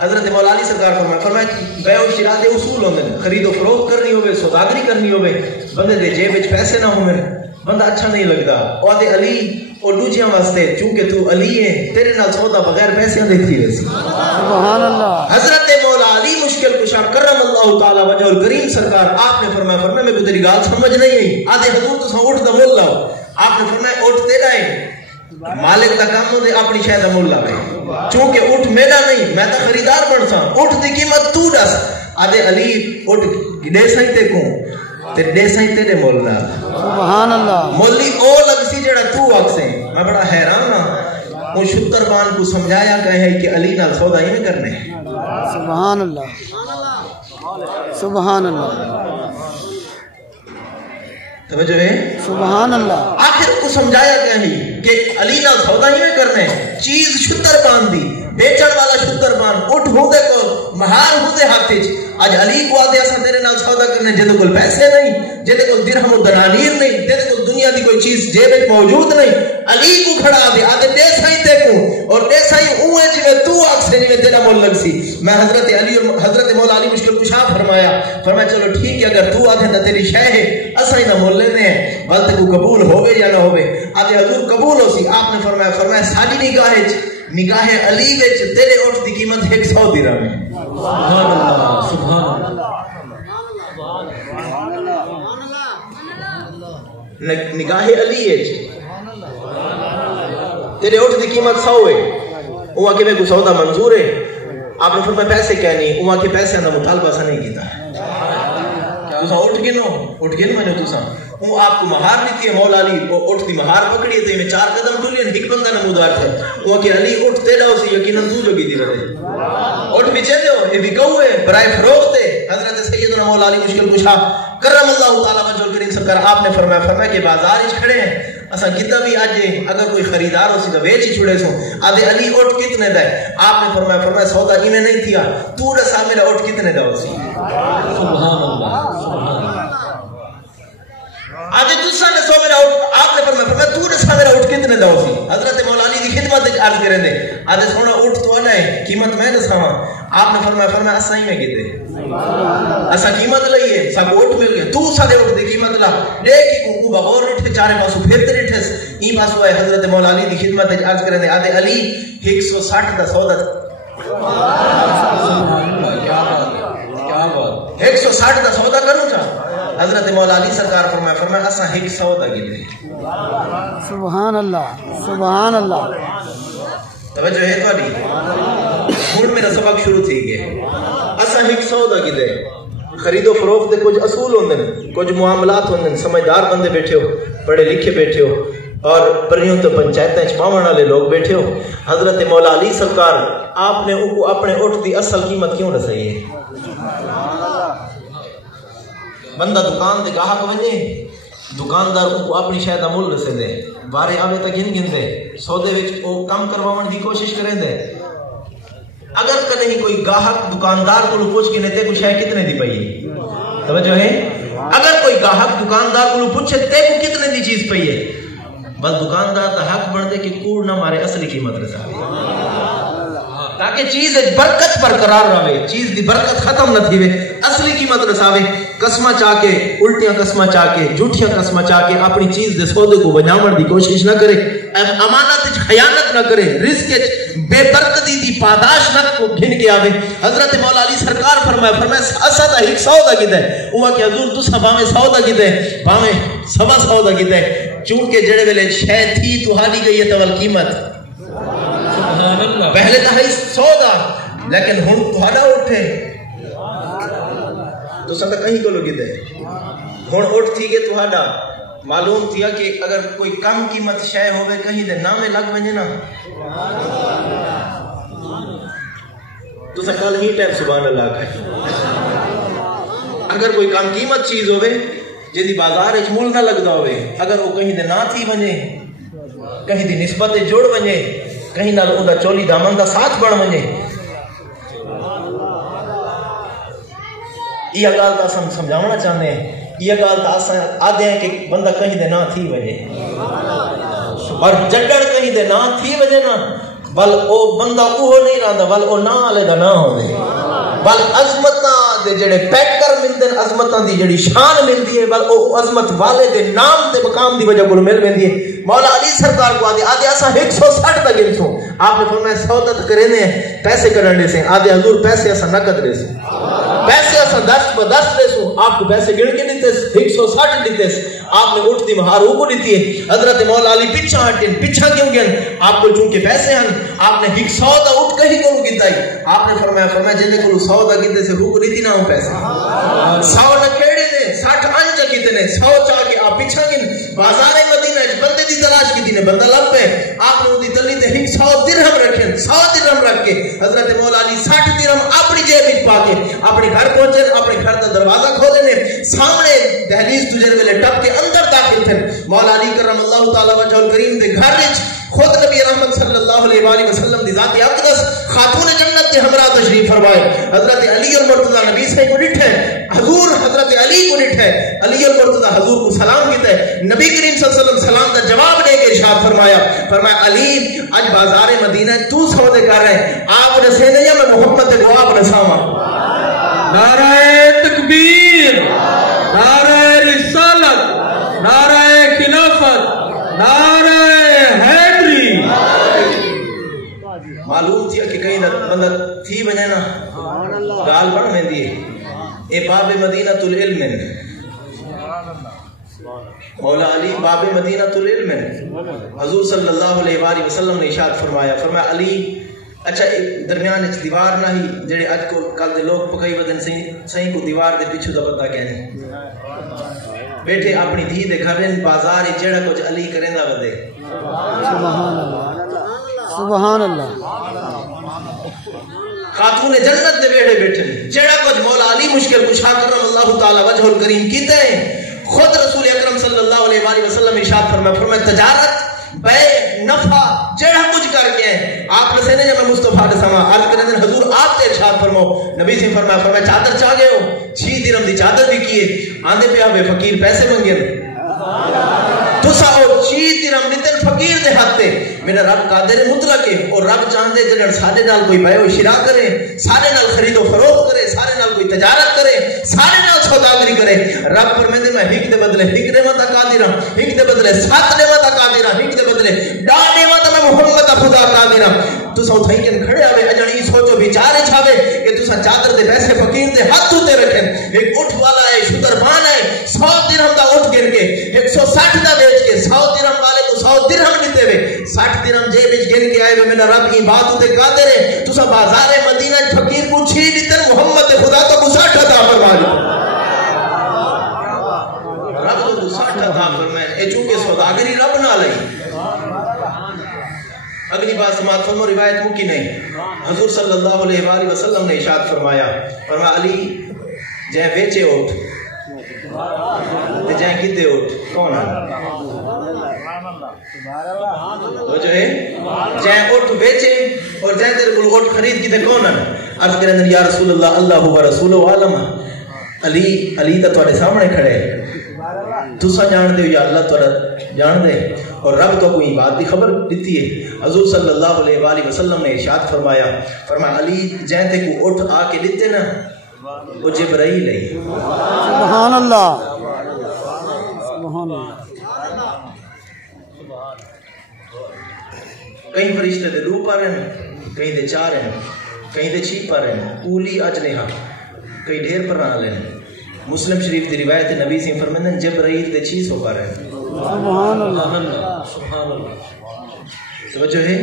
حضرت مولا علی سرکار فرمایا بیع و شراء دے اصول ہوندے نے، خرید و فروخت کرنی ہوے، سوداگری کرنی ہوے، بندے دے جیب وچ پیسے نہ ہوون بندہ اچھا نہیں لگدا. او دے علی او دوجیاں واسطے چونکہ تو علی ہے تیرے نال سودا بغیر پیسے دے تھی ویسی. سبحان اللہ. حضرت مولا علی مشکل کشا کرم اللہ تعالی وجہ الکریم سرکار آپ نے فرمایا میں کو تیری گال سمجھ نہیں آئی. آدھے حضور تو اٹھ دا مول لاؤ. آپ نے فرمایا اٹھ تیرا ہے، مالک دا کام ہو دے اپنی شاید مول لاوے، چونکہ اٹھ میرا نہیں، میں تا خریدار بن سا، اٹھ دی قیمت تو دس. آدھے علی اٹھ دے سائیں تے کو تے دے سائیں تیرے مول لا. سبحان اللہ. مولی او لگ سی جڑا تو آکسیں. میں بڑا حیران ہاں وہ شتربان کو سمجھایا کہے کہ علی نال سودا ہی نہیں کرنے. سبحان اللہ. سبحان اللہ. توجہ ہے. سبحان اللہ. آخر کو سمجھایا کہ علی نال سودا ہی نہیں کرنے. چیز شتربان دی، بیچن والا شتربان اٹھ ہوندے کو مہار ہوندے ہاتھ وچ. اج علی کو آدھے اساں تیرے نال سودا کرنے جدے کول پیسے نہیں، جدے کول درہم و دنانیر نہیں، جدے کول دنیا دی کوئی چیز جیب وچ موجود نہیں. علی کو کھڑا دے آدھے دے سائیں تے کو اور دے سائیں اوے جویں تو آکھے جویں تیرا مول لگ سی. میں حضرت علی اور حضرت مولا علی مشکل کشا فرمایا چلو ٹھیک ہے اگر تو آدھے تے تیری شے ہے اساں دا مول لینے ہیں، بل تے کو قبول ہوے یا نہ ہوے. آدھے حضور قبول ہو سی. آپ نے فرمایا ساڈی نگاہ علی وچ تیرے اٹھ دی قیمت 100 درہم ہے. سبحان اللہ. سبحان اللہ. نگاہ علی وچ تیرے اٹھ دی قیمت 100 ہے. وہ کہ میں کو سودا منظور ہے. آپ نے فرمایا پیسے کیا نہیں. وہ کہ پیسے دا مطالبہ سا نہیں کیتا. تساں اٹھ گن میں تساں وہ آپ کو مہار لیتی ہے. مولا علی وہ اٹھ دی مہار پکڑی تے میں 4 قدم ٹولے ایک بندہ نمودار تھے. وہ کہ علی اٹھ تیرا اسی یقیناً تو جو کی دی رہے اٹھ پیچھے دیو یہ بھی کہو ہے برائے فروخت ہے. حضرت سیدنا مولا علی مشکل کشا کرم اللہ تعالی وجہ الکریم سرکار آپ نے فرمایا کہ بازار وچ کھڑے ہیں اساں کتا بھی اج اگر کوئی خریدار ہو سی تو ویچ ہی چھڑے سو. آدھے علی اٹھ کتنے دا ہے. آپ نے فرمایا سودا ایویں نہیں تھیا تو دسا میرا اٹھ کتنے دا ہو سی. سبحان اللہ. سبحان اللہ. آج دوسرا نے سو میرا اٹھ. آپ نے فرمایا تو دسا میرا اٹھ کتنے دا ہو سی. حضرت مولا علی دی خدمت وچ عرض کریں دے آج سونا اٹھ تو انا ہے قیمت میں دساواں. آپ نے فرمایا اساں ہی میں کیتے اساں قیمت لئیے سب اٹھ مل گئے. تو سارے اٹھ دی قیمت لا دیکھ کو بغور اٹھے چارے پاسوں پھرتے رٹھس. ای پاسوں ہے حضرت مولا علی دی خدمت وچ عرض کریں دے آدھے علی 160 دا سودا. کیا بات 160 دا سودا کروں چا. حضرت مولا علی سرکار فرمایا اساں 100 دا گلے. سبحان اللہ. سبحان اللہ. توجہ ہے تہاڈی. ہن میرا سبق شروع تھی گیا. اساں 100 دا گلے. خرید و فروخت دے کچھ اصول ہوندے ہیں، کچھ معاملات ہوندے ہیں. سمجھدار بندے بیٹھے ہو، پڑھے لکھے بیٹھے ہو اور پریوں تو پنچایتیں چپاون والے لوگ بیٹھے ہو. حضرت مولا علی سرکار آپ نے اپنے اٹھ دی اصل قیمت کیوں دسائی ہے. بندہ دکان دے گاہک ونجے دکاندار کو اپنی شاید مول دسے دے بارے آوے تک گن دے سودے وچ او کم کرواون دی کوشش کریں دے. اگر کدی کوئی گاہک دکاندار کو پوچھ کے تے کو شے کتنے دی پئی. توجہ ہے. اگر کوئی گاہک دکاندار کو پوچھے تے کو کتنے دی چیز پئی ہے بس دکاندار دا حق بن دے کہ کوڑ نہ مارے اصلی قیمت رساوے تاکہ چیز برکت برقرار رہے، چیز دی برکت ختم نہ تھیوے، اصلی قیمت رساوے. قسمہ چاہ کے الٹیاں قسمہ چاہ کے جھوٹیاں قسمہ چاہ کے اپنی چیز دے سودے کو بناون دی کوشش نہ کرے. امانت وچ خیانت نہ کرے. رزق وچ بے برکتی دی پاداش نہ گھن کے آوے. حضرت مولا علی سرکار فرمایا اسا دا 100 دا کیتا ہے. اوہ کہ حضور تساں باویں 100 دا کیتا ہے باویں 100 دا کیتا ہے. چونکہ جڑے ویلے شے تھی تہاڈی گئی ہے تول قیمت پہلے تو ہے 100 دا لیکن ہن تہاڈا اٹھے تو سب کہیں کو لوگ دے ہن اٹھ تھی کہ تہاڈا معلوم تھیا کہ اگر کوئی کم قیمت شے ہوے کہیں دے نامے لگ ونجے نا تو کل ہی ٹائم سبحان اللہ کہے. اگر کوئی کم قیمت چیز ہوے جدی بازار وچ مول نہ لگدا ہوے اگر وہ کہیں دے نہ تھی ونجے کہیں دی نسبت جوڑ ونجے کہیں نال اوندا چولی دامن دا ساتھ بن ونجے یہ گل تو اساں سمجھاونا چاہتے ہیں. یہ گل تو اساں آدھے ہیں کہ بندہ کہیں دے نہ تھی وجے اور جڈڑ کہیں دے نہ تھی وجے نا بل او بندہ اوہ نہیں رہندا بل او نہ والے دا نہ ہوے بل عظمتاں دے جڑے پیکر ملدے عظمتاں دی جڑی شان ملدی ہے بل او عظمت والے دے نام تے مقام دی وجہ کو مل ویندی ہے. مولا علی سرکار کو آدھے اساں 160 دا گنسوں آپ نے فرمایا سعودت کرنے پیسے کرنے سے آدھے حضور پیسے اساں نقد دے سے پیسے اساں 10 بدست دے سو آپ کو پیسے گن کے دیتے 160 دیتے آپ نے اٹھ دی مہار کو دیتی ہے. حضرت مولا علی پیچھے ہٹیں پیچھے کیوں گئے آپ کو چونکہ پیسے ہیں آپ نے 100 دا اٹھ کہیں کو کیتا ہے آپ نے فرمایا جے کو 100 دا کیتے سے روک دیتی نہ ہو پیسے 100 نہ کھیڑے نے 60 انج کیتے نے 100 چاہ کے آپ پیچھے گئے بازار مدینہ وچ بندے دی تلاش کی نے بندہ لب پہ آپ نے اودی تلی تے 100 درہم رکھیں 100 درہم رکھ کے حضرت مولا علی 60 درہم اپنی جیب وچ پا کے اپنے گھر پہنچے اپنے گھر دا دروازہ کھولے نے سامنے دہلیز تجر ویلے ٹپ کے اندر داخل تھے. مولا علی کرم اللہ تعالی وجہ الکریم دے گھر وچ خود نبی رحمت صلی اللہ علیہ وآلہ وسلم دی ذات اقدس خاتون جنت کے ہمراہ تشریف فرمائے. حضرت علی المرتضی نبی سے کو ڈٹھے حضور حضرت علی کو ڈٹھے علی المرتضی حضور کو سلام کیتا ہے نبی کریم صلی اللہ علیہ وسلم سلام کا جواب دے کے ارشاد فرمایا علی اج بازار مدینہ تو سودے کر رہے آپ نے سے نہیں میں محمد کے جواب رساواں. نعرہ تکبیر نعرہ رسالت نعرہ خلافت نعرہ حیدری. معلوم تھی کہ کہیں بندہ تھی بنے نا گال بڑھ میں دیئے اے باب مدینہ العلم مولا علی باب مدینہ العلم حضور صلی اللہ علیہ وآلہ وسلم نے ارشاد فرمایا علی اچھا ایک درمیان ایک دیوار نہ ہی جڑے اج کو کل دے لوگ پکائی ودن سہیں کو دیوار دے پیچھے دا پتہ کہنے بیٹھے اپنی دھی دے گھرن بازار جڑا کچھ علی کریں دا ودے سبحان اللہ سبحان اللہ. خاتون جنت دے بیٹھے بیٹھے جڑا کچھ مولا علی مشکل کشا کرم اللہ تعالی وجہ الکریم کیتے ہیں. خود رسول اکرم صلی اللہ علیہ وآلہ وسلم ارشاد فرمایا تجارت بے نفع جڑا کچھ کر کے آپ نے سے نے جب مصطفیٰ نے سما عرض کرنے دن حضور آپ تے ارشاد فرماؤ نبی سے فرمایا چادر چاہ گئے ہو 6 درہم دی چادر بھی کیے آندے پہ آبے فقیر پیسے منگے تو ساؤ 6 درہم دیتے فقیر دے ہاتھ تے میرا رب قادر مطلق ہے اور رب چاہندے جنر سارے نال کوئی بیع و شراء کرے سارے نال خرید و فروخت کرے سارے نال کوئی تجارت کرے سارے نال سوداگری کرے. رب فرماندے میں ہک دے بدلے ہک دے متا قادر ہوں ہک دے بدلے 7 دے متا قادر ہوں ہک دے بدلے ڈاڑ دے متا میں محمد خدا قادر ہوں. تو سو تھئی کن کھڑے آوے اجن ای سوچو بیچارے چھاوے کہ تساں چادر دے پیسے فقیر دے ہاتھ تے رکھیں ایک اٹھ والا ہے شتربان ہے 100 درہم دا اٹھ گن کے 160 دا بیچ کے 100 درہم والے کو 100 درہم دیتے ہوئے 60 درہم جے بیچ گن کے آئے ہوئے میرا رب ای بات تے قادر ہے تساں بازار مدینہ فقیر کو 6 دیتے محمد خدا تو 60 عطا فرما لو رب تو 60 عطا فرمائے اے چونکہ سوداگری رب نہ لئی. اگلی بات سماعت فرمو روایت مکی نہیں حضور صلی اللہ علیہ وآلہ وسلم نے ارشاد فرمایا علی جائیں بیچے اٹھ تے جائیں کتے اٹھ کون ہے وہ جو ہے جائیں اٹھ بیچے اور جائیں تیرے کل اٹھ خرید کتے کون ہے عرض کریں یا رسول اللہ اللہ و رسول و عالم علی تا تواڈے سامنے کھڑے تسا جان دے یا اللہ تعالی جان دے اور رب تو کوئی بات دی خبر دیتی ہے. حضور صلی اللہ علیہ وآلہ وسلم نے ارشاد فرمایا علی جہتے کو اٹھ آ کے دیتے نا وہ جبرائیل ہے. سبحان اللہ سبحان اللہ. کئی فرشتے دے 2 پر ہیں کئی دے 4 ہیں کئی دے 6 پر ہیں اولی اجنحہ کئی ڈھیر پر نہ لیں. مسلم شریف دی روایت نبی سے فرماتے جبرائیل دے 600 پر ہیں. سبحان اللہ سبحان اللہ. سمجھو ہے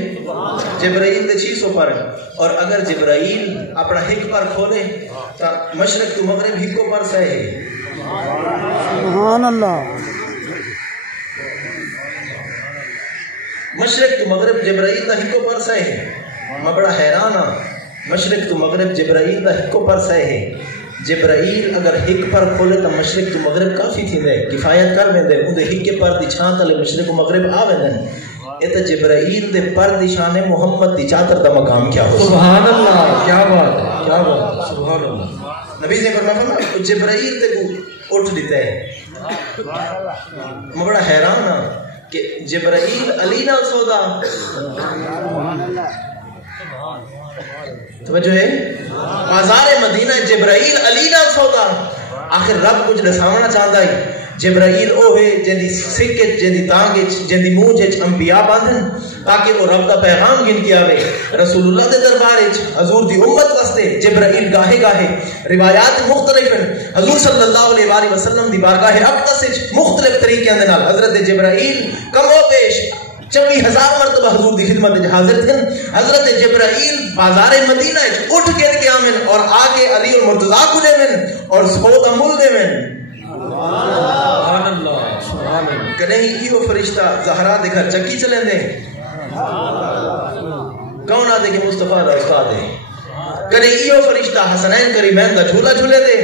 جبرائیل دے 600 پر ہیں اور اگر جبرائیل اپنا ہک پر کھولے تو مشرق تو مغرب ہکو پر سے ہے. سبحان اللہ. مشرق تو مغرب جبرائیل دا ہکو پر سے ہے. میں بڑا حیران ہاں مشرق تو مغرب جبرائیل دا ہکو پر سے ہے. جبرائیل اگر ہک پر کھولے تو مشرق تو مغرب کافی تھی دے کفایت کر ویندے اون دے ہک پر دی چھان تلے مشرق و مغرب آ ویندن. اے تے جبرائیل دے پر دی شان محمد دی چادر دا مقام کیا ہو. سبحان اللہ کیا بات ہے کیا بات ہے سبحان اللہ. نبی نے فرمایا جبرائیل تے کو اٹھ دیتا ہے. میں بڑا حیران ہاں کہ جبرائیل علی نال سودا توجہ ہے بازار مدینہ جبرائیل علی نال سودا آخر رب کچھ دساونا چاہتا ہے جبرائیل او ہے جندی سکت جندی تانگ جندی منہ وچ انبیاء باندھن تاکہ وہ رب دا پیغام گن کے آوے رسول اللہ دے دربار وچ حضور دی امت واسطے جبرائیل گاہے گاہے روایات مختلف ہیں حضور صلی اللہ علیہ وآلہ وسلم دی بارگاہ اقدس وچ مختلف طریقے دے نال حضرت جبرائیل کم و بیش 24,000 مرتبہ حضور دی خدمت وچ حاضر تھے حضرت جبرائیل بازار مدینہ وچ اٹھ کے آمن اور آگے علی المرتضیٰ کو لے من اور سعود امول دے من سبحان اللہ سبحان اللہ کہ نہیں یہ فرشتہ زہرا دے گھر چکی چلیں دے کون آدھے کہ مصطفیٰ دا استاد ہے کدے ایو فرشتہ حسنین کریمین دا جھولا جھولے دے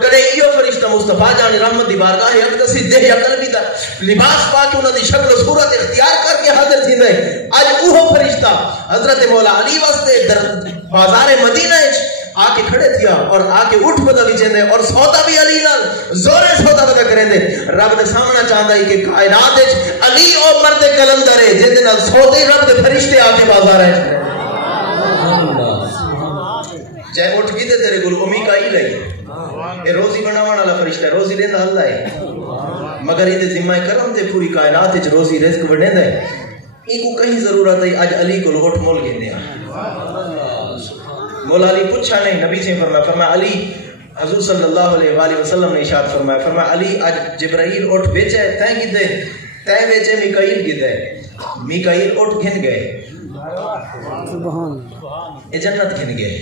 کدے ایو فرشتہ مصطفیٰ جان رحمت دی بارگاہ اقدس دے یا قلبی دا لباس پا کے انہاں دی شکل و صورت اختیار کر کے حاضر تھیندا ہے اج اوہ فرشتہ حضرت مولا علی واسطے بازار مدینہ وچ آ کے کھڑے تھیا اور آ کے اٹھ بدا بھی چاہتے اور سودا بھی علی نال زورے سودا بدا کریں دے رب دے سامنا چاہتا ہے کہ کائنات وچ علی او مرد کلندر ہے جن دے نال سودے رب دے فرشتے آ کے بازار وچ چاہے اٹھ کی تیرے گل امی کا ہی لئی یہ روزی بناون والا فرشتہ ہے روزی دیندا اللہ ہے مگر یہ ذمہ کرم تے پوری کائنات وچ روزی رزق بنیندا ہے ان کو کہیں ضرورت ہے اج علی کو اٹھ مول گیندے ہیں مولا علی پوچھا نہیں نبی سے فرمایا علی حضور صلی اللہ علیہ وآلہ وسلم نے ارشاد فرمایا علی اج جبرائیل اٹھ بیچے تیں کیتے تیں بیچے میکائیل کیتے میکائیل اٹھ گھن گئے سبحان یہ جنت گھن گئے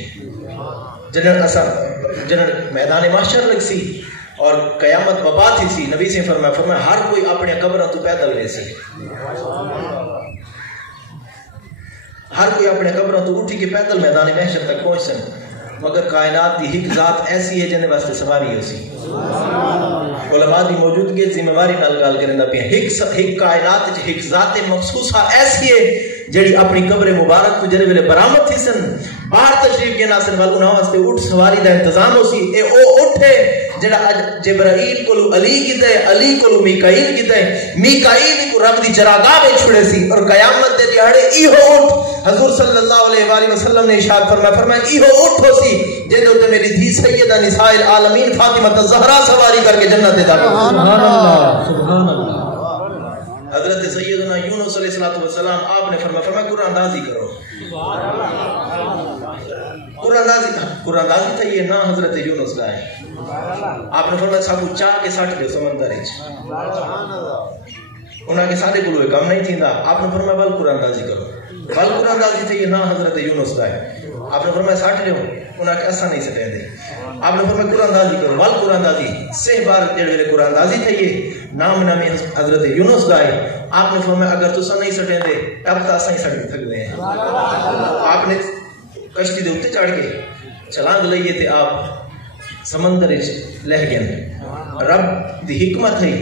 جنت میدان محشر لگ سی اور قیامت وبا تھی سی نبی سے فرمایا ہر کوئی اپنے قبر تو پیدل لے سی ہر کوئی اپنے قبروں تو اٹھی کے پیدل میدان محشر تک پہنچ سن مگر کائنات دی ایک ذات ایسی ہے جن واسطے سواری ہو سی علماء دی موجودگی ذمہ داری نال گل کرنا پیا ایک کائنات وچ ایک ذات مخصوصہ ایسی ہے جڑی اپنی قبر مبارک تو جڑے ویلے برآمد تھی سن باہر تشریف کے ناصر وال انہاں واسطے اٹھ سواری دا انتظام ہو سی اے او اٹھے جڑا اج جبرائیل کو علی کیتا ہے علی کو میکائیل کیتا ہے میکائیل کو رب دی چراگاہ وچ چھڑے سی اور قیامت دے دیہاڑے ایہو اٹھ حضور صلی اللہ علیہ وآلہ وسلم نے ارشاد فرمایا ایہو اٹھ ہو سی جے دے اوتے میری دھی سیدہ نساء العالمین فاطمہ الزہرا سواری کر کے جنت دے داخل سبحان اللہ سبحان اللہ حضرت سیدنا یونس علیہ السلام آپ نے فرمایا قرآن اندازی کرو قرآن اندازی تھا یہ نا حضرت یونس کا ہے آپ نے فرمایا سب چاہ کے ساٹھ دے سمندر وچ انہاں کے سارے کولو کم نہیں تھیندا آپ نے فرمایا بل قرآن اندازی کرو بل قرآن اندازی تھا یہ نا حضرت یونس کا ہے آپ نے فرمایا ساٹھ لیو انہاں کے ایسا نہیں سٹیں دے آپ نے فرمایا قرآن اندازی کرو بل قرآن اندازی سے بار جڑے ویلے قرآن اندازی تھا یہ نام نامی حضرت یونس کا ہے آپ نے فرمایا اگر تسا نہیں سٹیں دے تب تا اساں ہی سٹ سکدے ہیں آپ نے کشتی دے اوتے چڑھ کے چھلانگ لئیے تے آپ سمندر وچ لہ گئے رب دی حکمت ہے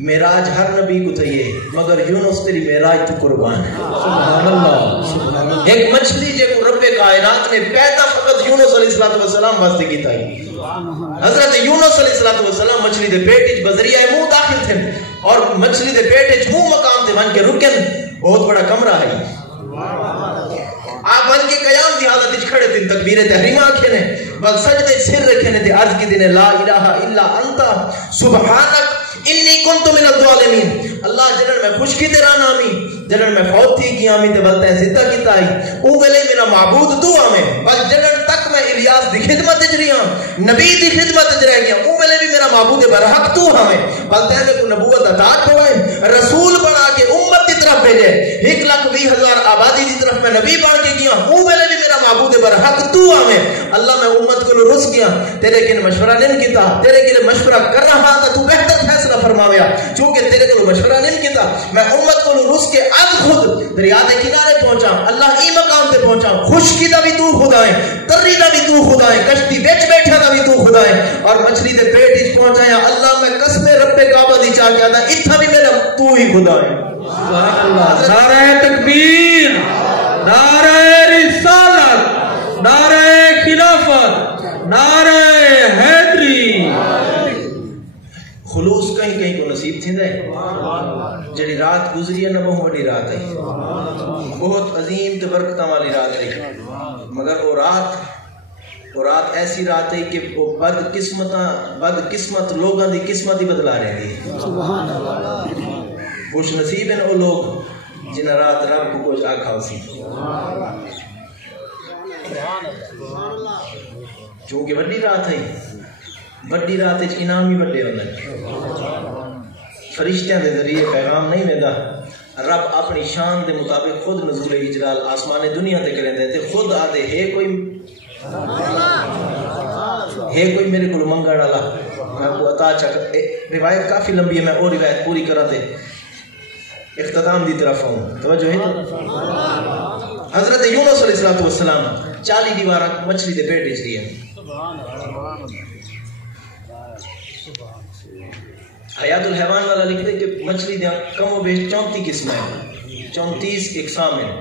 معراج ہر نبی کو تھے مگر یونس تیری معراج تو قربان ہے سبحان اللہ سبحان اللہ ایک مچھلی جے کو رب کائنات نے پیدا فقط یونس علیہ السلام واسطے کیتا ہے حضرت یونس علیہ السلام مچھلی دے پیٹ وچ بذریعہ منہ داخل تھے اور مچھلی دے پیٹ وچ منہ مقام تے ون کے رکن بہت بڑا کمرہ ہے آپ بن کے قیام دی حالت وچ کھڑے تھے تکبیر تحریمہ آکھے نے بل سجدے سر رکھے نے تے عرض کی دینے لا الہ الا انت سبحانک انی کنت من الظالمین اللہ جنن میں خوش کی تیرا نامی جنن میں فوت تھی کی آمی تے بلتے ہیں زندہ کی تائی او ویلے میرا معبود تو آمیں بل جنن تک میں الیاس دی خدمت اجری ہوں نبی دی خدمت اجرے گیا او ویلے بھی میرا معبود برحق تو ہمیں بلتے ہیں کو نبوت عطا ہوئے رسول بنا کے امت کی طرف بھیجے 1,20,000 آبادی کی طرف میں نبی بن کے گیا او ویلے بھی میرا معبود برحق تو ہمیں اللہ میں امت کو رس گیا تیرے کے مشورہ نہیں کیتا تیرے کے مشورہ کر رہا تھا تو بہتر فیصلہ فرمایا چونکہ تیرے کو مشورہ نہیں کیتا میں امت کو رس کے از خود دریا دے کنارے پہنچا اللہ ای مقام تے پہنچا خشکی دا بھی تو خدا ہے تری دا بھی تو خدا ہے کشتی بیچ بیٹھا دا بھی تو خدا ہے اور مچھلی دے پیٹ وچ پہنچایا اللہ میں قسم رب کعبہ دی چاہ کے آتا اتھا بھی میرا تو ہی خدا ہے سبحان اللہ نعرہ تکبیر نعرہ رسالت نعرہ خلافت نعرہ حیدری خلوص کہیں کہیں کو نصیب تھی دے جڑی رات گزری ہے نہ بہت بڑی رات ہے بہت عظیم تے برکتاں والی رات ہے مگر وہ رات ایسی رات ہے کہ وہ بد قسمت لوگاں دی قسمت ہی بدلا رہے گی سبحان اللہ خوش نصیب ہیں وہ لوگ جنہیں رات رب کو کچھ آکھا سی چونکہ بڑی رات ہے بڑی رات انعام ہی بڑے ہوندے فرشتیاں دے ذریعے پیغام نہیں ویندا رب اپنی شان دے مطابق خود نزول اجلال آسمان دنیا تے کرندے تے خود آدے ہے کوئی میرے کو منگن والا میں کو عطا چک روایت کافی لمبی ہے میں اور روایت پوری کرا تے اختتام دی طرف ہوں توجہ ہے حضرت یونس علیہ السلام 40 دیوار مچھلی دے پیٹ وچ دیے حیات الحیوان والا لکھتے کہ مچھلی دے کم و بیش 34 قسمیں ہیں 34 اقسام ہیں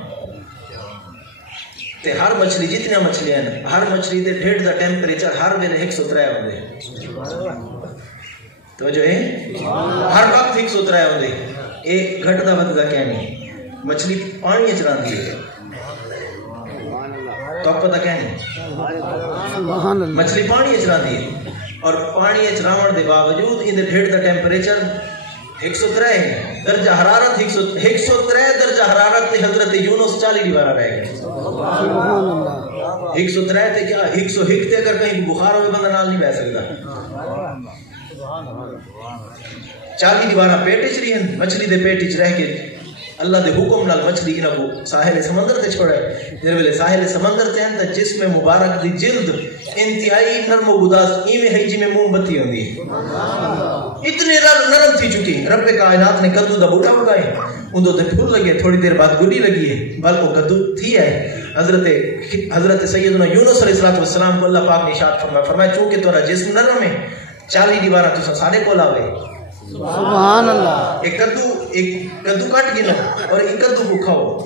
تے ہر مچھلی جتنا مچھلیاں ہیں ہر مچھلی دے ڈھیڑ دا ٹیمپریچر ہر ویلے 103 ہوندے توجہ ہے ہر وقت 103 ہوندے ایک گھٹ دا وددا کیا نہیں مچھلی پانی وچ رہندی ہے تو پتہ کیا نہیں مچھلی پانی وچ رہندی ہے اور پانی وچ رہن دے باوجود ان دے ڈھیڑ دا ٹیمپریچر 103 ہے درجہ حرارت 103 درجہ حرارت تے حضرت یونس 40 دیوار رہ گئے سبحان اللہ 103 تے کیا 101 تے اگر کہیں بخار ہوے بندہ نال نہیں بیٹھ سکدا 40 دیوار پیٹ وچ رہن مچھلی دے پیٹ وچ رہ کے اللہ دے حکم نال مچھلی کی نہ کو ساحل سمندر تے چھوڑے جے ویلے ساحل سمندر تے ہیں تے جسم مبارک دی جلد انتہائی نرم و گداز ایویں ہے جی میں موم بتی ہوندی ہے اتنے نرم تھی چکی رب کائنات نے کدو دا بوٹا اگائے اندو تے پھول لگے تھوڑی دیر بعد گڈی لگی ہے بلکہ کدو تھی ہے حضرت سیدنا یونس علیہ السلام کو اللہ پاک نے ارشاد فرمایا چونکہ تورا جسم نرم ہے 40 دیوار تساں سارے کول آوے سبحان اللہ ایک کدو کٹ گنا اور ایک کدو کو کھاؤ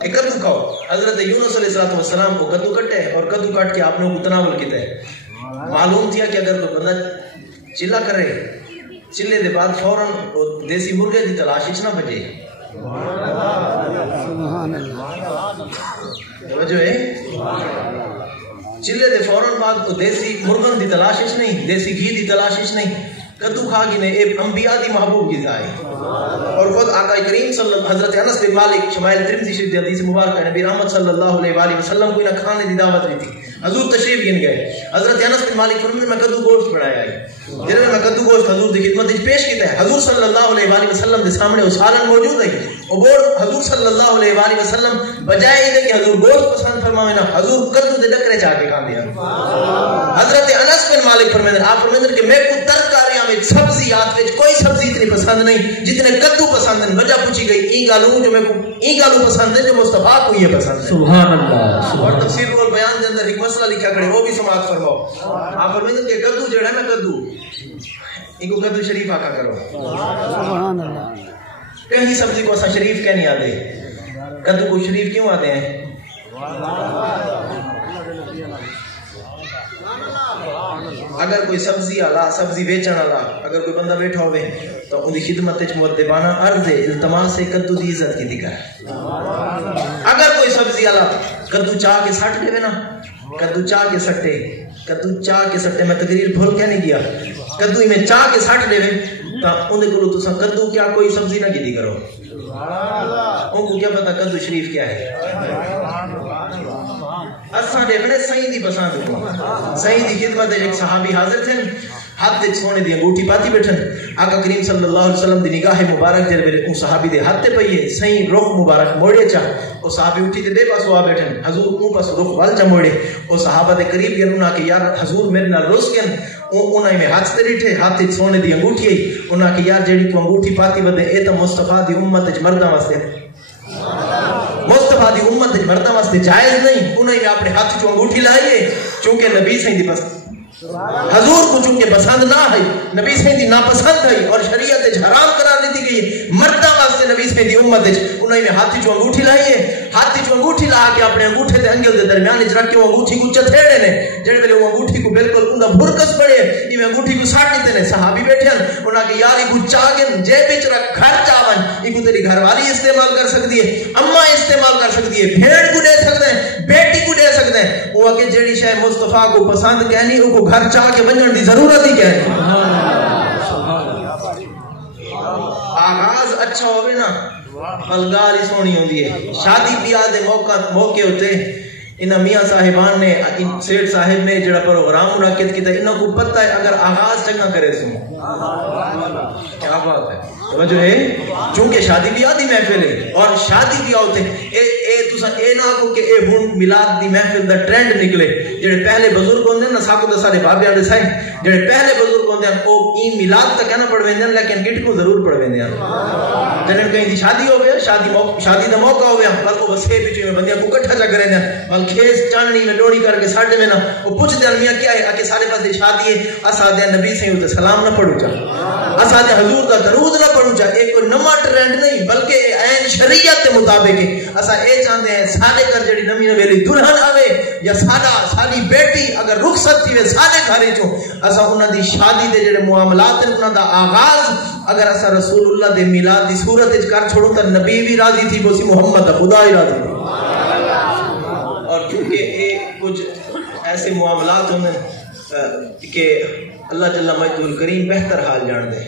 ایک کدو کھاؤ حضرت یونس علیہ السلام کو کدو کٹے اور کدو کٹ کے آپ نے تناول کیتا ہے معلوم تھیا کہ اگر کوئی بندہ چلا کرے چلے دے بعد فوراً دیسی مرغے دی تلاش نہ بجے سبحان اللہ توجہ ہے چلے دے فوراً بعد دیسی مرغن دی تلاشش نہیں دیسی گھی دی تلاشش نہیں کدو کھا گی نے اے انبیاء دی محبوب غذا ہے اور خود آقا کریم صلی اللہ حضرت انس بن مالک شمائل ترمذی شریف دی حدیث مبارکہ نبی رحمت صلی اللہ علیہ وآلہ وسلم کو نہ کھانے دی دعوت دی تھی حضور تشریف گن گئے حضرت انس بن مالک فرماتے میں کدو گوشت بنایا ہے جنہوں نے میں کدو گوشت حضور دی خدمت وچ پیش کیتا ہے حضور صلی اللہ علیہ وآلہ وسلم دے سامنے وہ سالن موجود ہے اور حضور صلی اللہ علیہ وآلہ وسلم بجائے دے کہ حضور گوشت پسند فرماویں نا حضور کدو دے ڈکرے چا کے کھان دیا حضرت انس بن مالک فرماتے ہیں آپ فرماتے ہیں کہ میں کو ترکاریاں میں سبزیات وچ کوئی سبزی اتنی پسند نہیں جتنے کدو پسند ہیں وجہ پوچھی گئی ای گالو جو میں کو ای گالو پسند ہے جو مصطفیٰ کو یہ پسند ہے سبحان اللہ اور تفسیر رول بیان دے اندر ایک مسئلہ لکھا کرے وہ بھی سماعت فرماؤ آپ فرماتے ہیں کہ کدو جڑا ہے نا کدو ان کو کدو شریف آقا کرو سبحان اللہ کہیں سبزی کو اسا شریف کیا نہیں آتے کدو کو شریف کیوں آتے ہیں اگر کوئی سبزی آلا سبزی بیچن والا اگر کوئی بندہ بیٹھا ہوئے تو ان کی خدمت وچ مؤدبانہ عرض التماس سے کدو دی عزت کی دکھا اگر کوئی سبزی آلا کدو چاہ کے سٹ دے نا کدو چاہ کے سٹے میں تقریر بھول کے نہیں گیا کدو میں چاہ کے سٹ دے تو ان کو تساں کدو کیا کوئی سبزی نہ گدی کرو ان کو کیا پتہ کدو شریف کیا ہے اساں دیکھنے صحیح دی پسند کو صحیح دی خدمت ایک صحابی حاضر تھے ہاتھ تے سونے دی انگوٹھی پاتی بیٹھن آقا کریم صلی اللہ علیہ وسلم دی نگاہ مبارک جے میرے او صحابی دے ہاتھ تے پئی ہے صحیح رخ مبارک موڑے چا او صحابی اٹھی تے بے پاس ہوا بیٹھن حضور او پاس رخ وال چا موڑے او صحابہ دے قریب گئے انہاں کہ یار حضور میرے نال روس گئے انہاں میں ہاتھ تے ڈٹھے ہاتھ تے سونے دی انگوٹھی ہے انہاں کہ یار جیڑی تو انگوٹھی پاتی ودے اے تے مصطفیٰ دی امت وچ مرداں واسطے مصطفیٰ دی امت وچ مرداں واسطے جائز نہیں انہاں نے اپنے ہاتھ چوں انگوٹھی لائی ہے چونکہ نبی صحیح دی پس حضور کو چونکہ پسند نہ ہے، نبی سے دی ناپسند ہے اور شریعت حرام قرار دیتی گئی مردہ واسطے نبی سے دی امت انہوں نے ہاتھی چو انگوٹھی لائی ہے، ہاتھی چو انگوٹھی لا کے اپنے انگوٹھے دے انگل دے درمیان رکھ کے وہ انگوٹھی کو چتھیڑے نے جڑے ویلے وہ انگوٹھی کو بالکل اندا بھرکس پڑے یہ انگوٹھی کو ساٹ دیتے نے صحابی بیٹھے ہیں انہاں کہ یار کو چاگن جے بچ رکھ گھر چاون یہ کو تیری گھر والی استعمال کر سکتی ہے، اماں استعمال کر سکتی ہے، بھیڑ کو دے سکتے ہیں، بیٹی کو دے سکتے ہیں، وہ کہ جیڑی شے مصطفیٰ کو پسند کہنی وہ کو گھر چاہ کے بنجن دی ضرورت ہی کہنی۔ آغاز اچھا ہوئے نا بلگار ہی سونی ہوندی ہے۔ شادی بیاہ دے موقع ہوتے انہاں میاں صاحبان نے سیٹ صاحب نے جڑا پروگرام منعقد کیتا انہاں کو پتہ ہے اگر آغاز چنگا کرے سو کیا بات ہے توجہ ہے چونکہ شادی بیاہ دی محفل ہے اور شادی بیاہ ہوتے اے تساں اے نہ کو کہ اے ہن میلاد دی محفل دا ٹرینڈ نکلے جڑے پہلے بزرگ ہوندے نا ساکو دا سارے بابے دے سائیں جڑے پہلے بزرگ ہوندے ہیں او ای میلاد تک نہ پڑھ ویندے لیکن گٹ کو ضرور پڑھ ویندے ہیں جنن کہیں دی شادی ہو گیا شادی دا موقع ہو گیا کل کو بس کے پیچھے میں بندیاں کو اکٹھا جا کریں ول کھیس چاننی میں ڈوڑی کر کے ساڈے میں نا وہ پوچھ دے میاں کیا ہے کہ سارے پاس شادی ہے اسا دے نبی سے تے سلام نہ پڑھو چا اسا دے حضور دا درود نہ پڑھو چا ایک کوئی نواں ٹرینڈ نہیں بلکہ عین شریعت کے مطابق ہے اسا اے چاہندے ہیں سارے گھر جڑی نمی نویلی دلہن آوے یا ساری بیٹی اگر رخصت تھی وے سارے گھر چوں اسا انہاں دی شادی دے جڑے معاملات ہیں انہاں دا آغاز اگر اسا رسول اللہ دے میلاد دی صورت وچ کر چھوڑو تے نبی بھی راضی تھی وہ سی محمد دا خدا ہی راضی تھی اور کیونکہ یہ کچھ ایسے معاملات ہوندے کہ اللہ جل مجدہ الکریم بہتر حال جان دے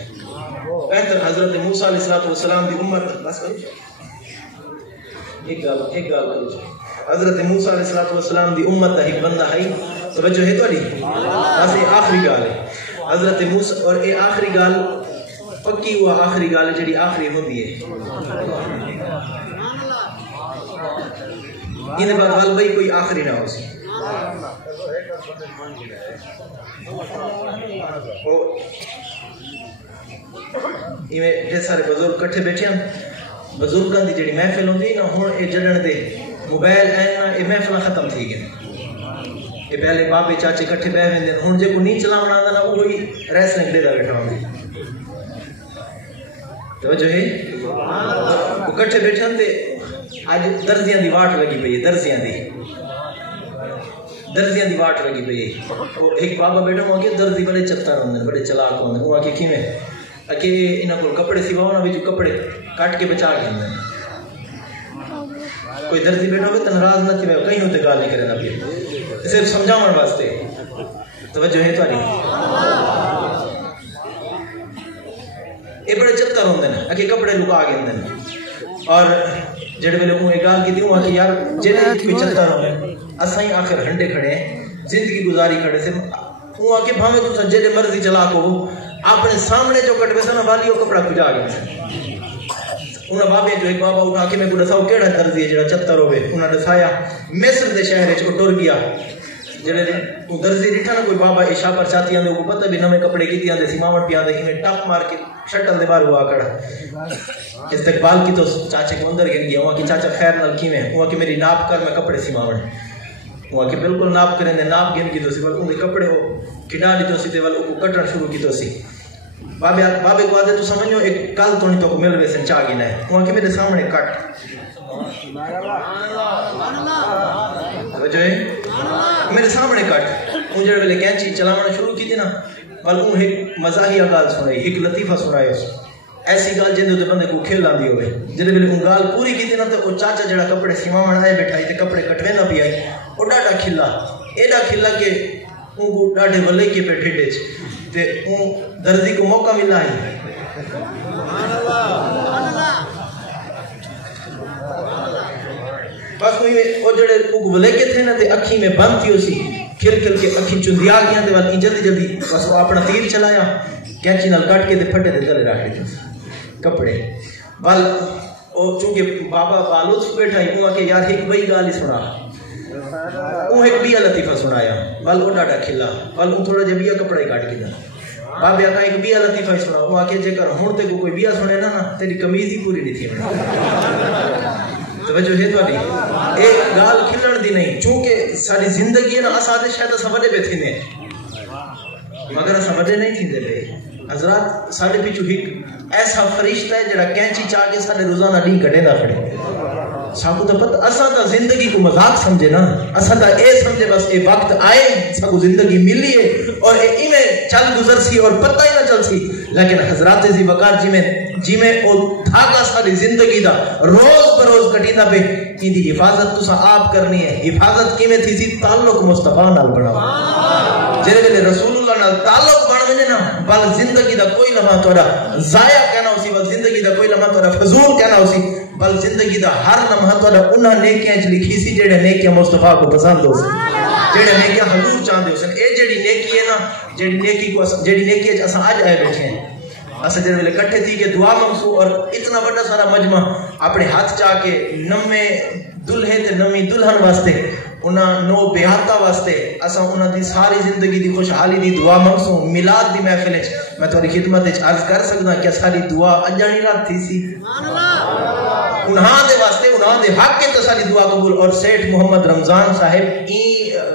بہتر حضرت موسیٰ علیہ السلام دی عمر بس ایک گال حضرت موسیٰ علیہ السلام دی امت دا ایک بندہ ہے توجہ ہے تو نہیں بس یہ آخری گال ہے حضرت موسیٰ اور یہ آخری گال پکی ہوا آخری گال ہے جڑی آخری ہوندی ہے یہ بعد حال بھائی کوئی آخری نہ ہو سی یہ جیسے سارے بزرگ کٹھے بیٹھے ہیں بزرگاں دی جڑی محفل ہوندی نا ہن اے جڑن دے موبائل ہیں نا اے محفل ختم تھی گئے اے پہلے بابے چاچے کٹھے بیٹھ ویندے ہن جے کو نہیں چلاونا آندا نا وہی ریسلنگ دے دا بیٹھا ہوندی توجہ ہے وہ کٹھے بیٹھے تے آج درزیاں دی واٹ لگی پئی ہے درزیاں دی واٹ لگی پئی ہے ایک بابا بیٹا ہوا کہ درزی بڑے چتر ہوندے بڑے چلاک ہوندے وہ کہ کیویں کہ انہاں کول کپڑے سیواونا وچ کپڑے کٹ کے بچا کے ہوندے کوئی درزی بیٹا ہوے تے ناراض نہ تھے کہیں تے گال نہیں کرنا پیا صرف سمجھاون واسطے توجہ ہے تہاڈی اے بڑے چتر ہوندے ہیں کہ کپڑے لکا کے ہوندے اور جڑے ویلے کو ایک گال کی دیوں کہ یار جڑے کوئی چتر ہوندے اساں ہی آخر ہنڈے کھڑے ہیں زندگی گزاری کھڑے سے وہ آ کے بھاوے تو جڑے مرضی چلا کو اپنے سامنے جو کٹوے سن والی وہ کپڑا کھجا گیا انہاں بابے جو ایک بابا اٹھا کے میں کو دساؤ کیڑا درزی ہے جڑا چتر ہوے انہاں دسایا مصر دے شہر وچ ٹر گیا جڑے وہ درزی ڈٹھا نا کوئی بابا عشاء پر چاتی آندے کو پتہ بھی نویں کپڑے کیتی آندے سیماون پیا آندے میں ٹپ مار کے شٹل دے باہر ہوا کڑا استقبال کی تو چاچے کو اندر گن گیا وہاں کی چاچا خیر نال کیویں وہاں کی میری ناپ کر میں کپڑے سیماون وہاں کی بالکل ناپ کریں دے ناپ گن کی تو سی ول ان دے کپڑے وہ کھڈا دی تو سی تے ول کو کٹن شروع کی تو سی بابے کو آدھے تو سمجھو ایک کل تو نہیں تو کو مل ویسے چاہ گنا ہے وہاں کے میرے سامنے کٹ جو ہے میرے سامنے کٹ ان جڑے ویلے کینچی چلاونا شروع کی تھی نا ول ان ایک مزاحیہ گال سنائی ایک لطیفہ سنایا اس ایسی گال جن دے بندے کو کھیل آندی ہوئے جڑے ویلے ان گال پوری کی تھی نا تے او چاچا جڑا کپڑے سیواون آئے بیٹھائی تے کپڑے کٹوے نہ پی آئی او ڈاڈا کھلا ایڈا کھلا کہ ان کو ڈاڈے ولے کے پہ ڈھڈے تے ان درزی کو موقع ملا ہے بس وہ جڑے ولے کے تھے نا تے اکھی میں بند تھی اسی کھل کھل کے اکھی چندیا گیا تے والی جلدی جلدی بس وہ اپنا تیر چلایا کینچی نال کٹ کے تے پھٹے دے تلے رکھ دیتے کپڑے بل او چونکہ بابا بالوس بیٹھا ہی ہوا کہ یار ایک بئی گال ہی سنا وہ ایک بیا لطیفہ سنایا بل وہ ڈاڈا کھلا بل وہ تھوڑا جا بیا کپڑے کٹ کے دا بابے آقا ایک بیا لطیفہ ہی سنا وہ آکے جے کر ہون تے کوئی بیا سنے نا تیری کمیز ہی پوری نہیں تھی توجہ ہے تو نہیں ایک گال کھلن دی نہیں چونکہ ساری زندگی ہے نا اسادے شاید سمجھے بیٹھے نے مگر اسا وڈے نہیں تھی دے حضرات ساڈے پیچھے ایک ایسا فرشتہ ہے جڑا کینچی چاہ کے ساڈے روزانہ ڈی کٹے دا کھڑے ساکو تو پتہ اسا تا زندگی کو مذاق سمجھے نا اسا تا اے سمجھے بس اے وقت آئے ساکو زندگی ملی ہے اور اے ایویں چل گزر سی اور پتہ ہی نہ چل سی لیکن حضرات ذی وقار جی میں او دھاگا ساری زندگی دا روز بروز کٹیندا پہ ان دی حفاظت تسا آپ کرنی ہے حفاظت کیویں تھی سی تعلق مصطفیٰ نال بناؤ جے ویلے رسول اللہ نال تعلق بن ونے نا بل زندگی دا کوئی لمحہ تہاڈا ضائع کہنا ہوسی بل زندگی دا کوئی لمحہ تہاڈا فضول کہنا ہوسی بل زندگی دا ہر لمحہ تہاڈا انہاں نیکیاں وچ لکھی سی جڑے نیکیاں مصطفیٰ کو پسند ہو سی جڑے نیکیاں حضور چاہندے ہو سن اے جڑی نیکی ہے نا جڑی نیکی وچ اساں اج آئے بیٹھے ہیں اسا جڑے ویلے کٹھے تھی کہ دعا منگسو اور اتنا بڑا سارا مجمع اپنے ہاتھ چاہ کے نمے دلہے تے نمی دلہن واسطے انہاں نو بیہاتا واسطے اسا انہاں دی ساری زندگی دی خوشحالی دی دعا منگسو میلاد دی محفل وچ میں تہاڈی خدمت وچ عرض کر سکدا کہ ساری دعا اجانی رات تھی سی انہاں دے واسطے انہاں دے حق کے ساری دعا قبول اور سیٹھ محمد رمضان صاحب ای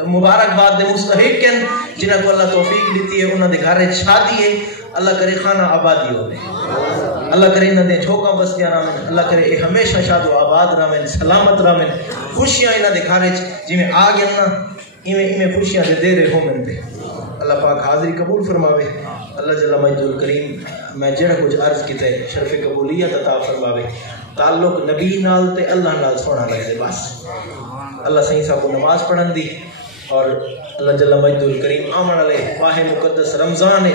مبارکباد دے مستحق ہیں جنہاں کو اللہ توفیق دیتی ہے انہاں دے گھر شادی ہے اللہ کرے خانہ آبادی ہوئے اللہ کرے انہاں دے چھوکاں بستیاں رامن اللہ کرے اے ہمیشہ شاد و آباد رامن سلامت رامن خوشیاں انہاں دے گھر جی میں آ گیا نا ایویں خوشیاں دے دے رہے ہو من پہ اللہ پاک حاضری قبول فرماوے اللہ جل مجد الکریم میں جڑا کچھ عرض کیتا ہے شرف قبولیت عطا فرماوے تعلق نبی نال تے اللہ نال سونا لگے بس اللہ صحیح صاحب کو نماز پڑھن دی اور اللہ جل مجد الکریم آمن علیہ ماہ مقدس رمضان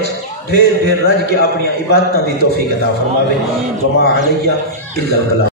ڈھیر رج کے اپنی عبادتاں دی توفیق عطا فرماوے وما علیہ الا البلاغ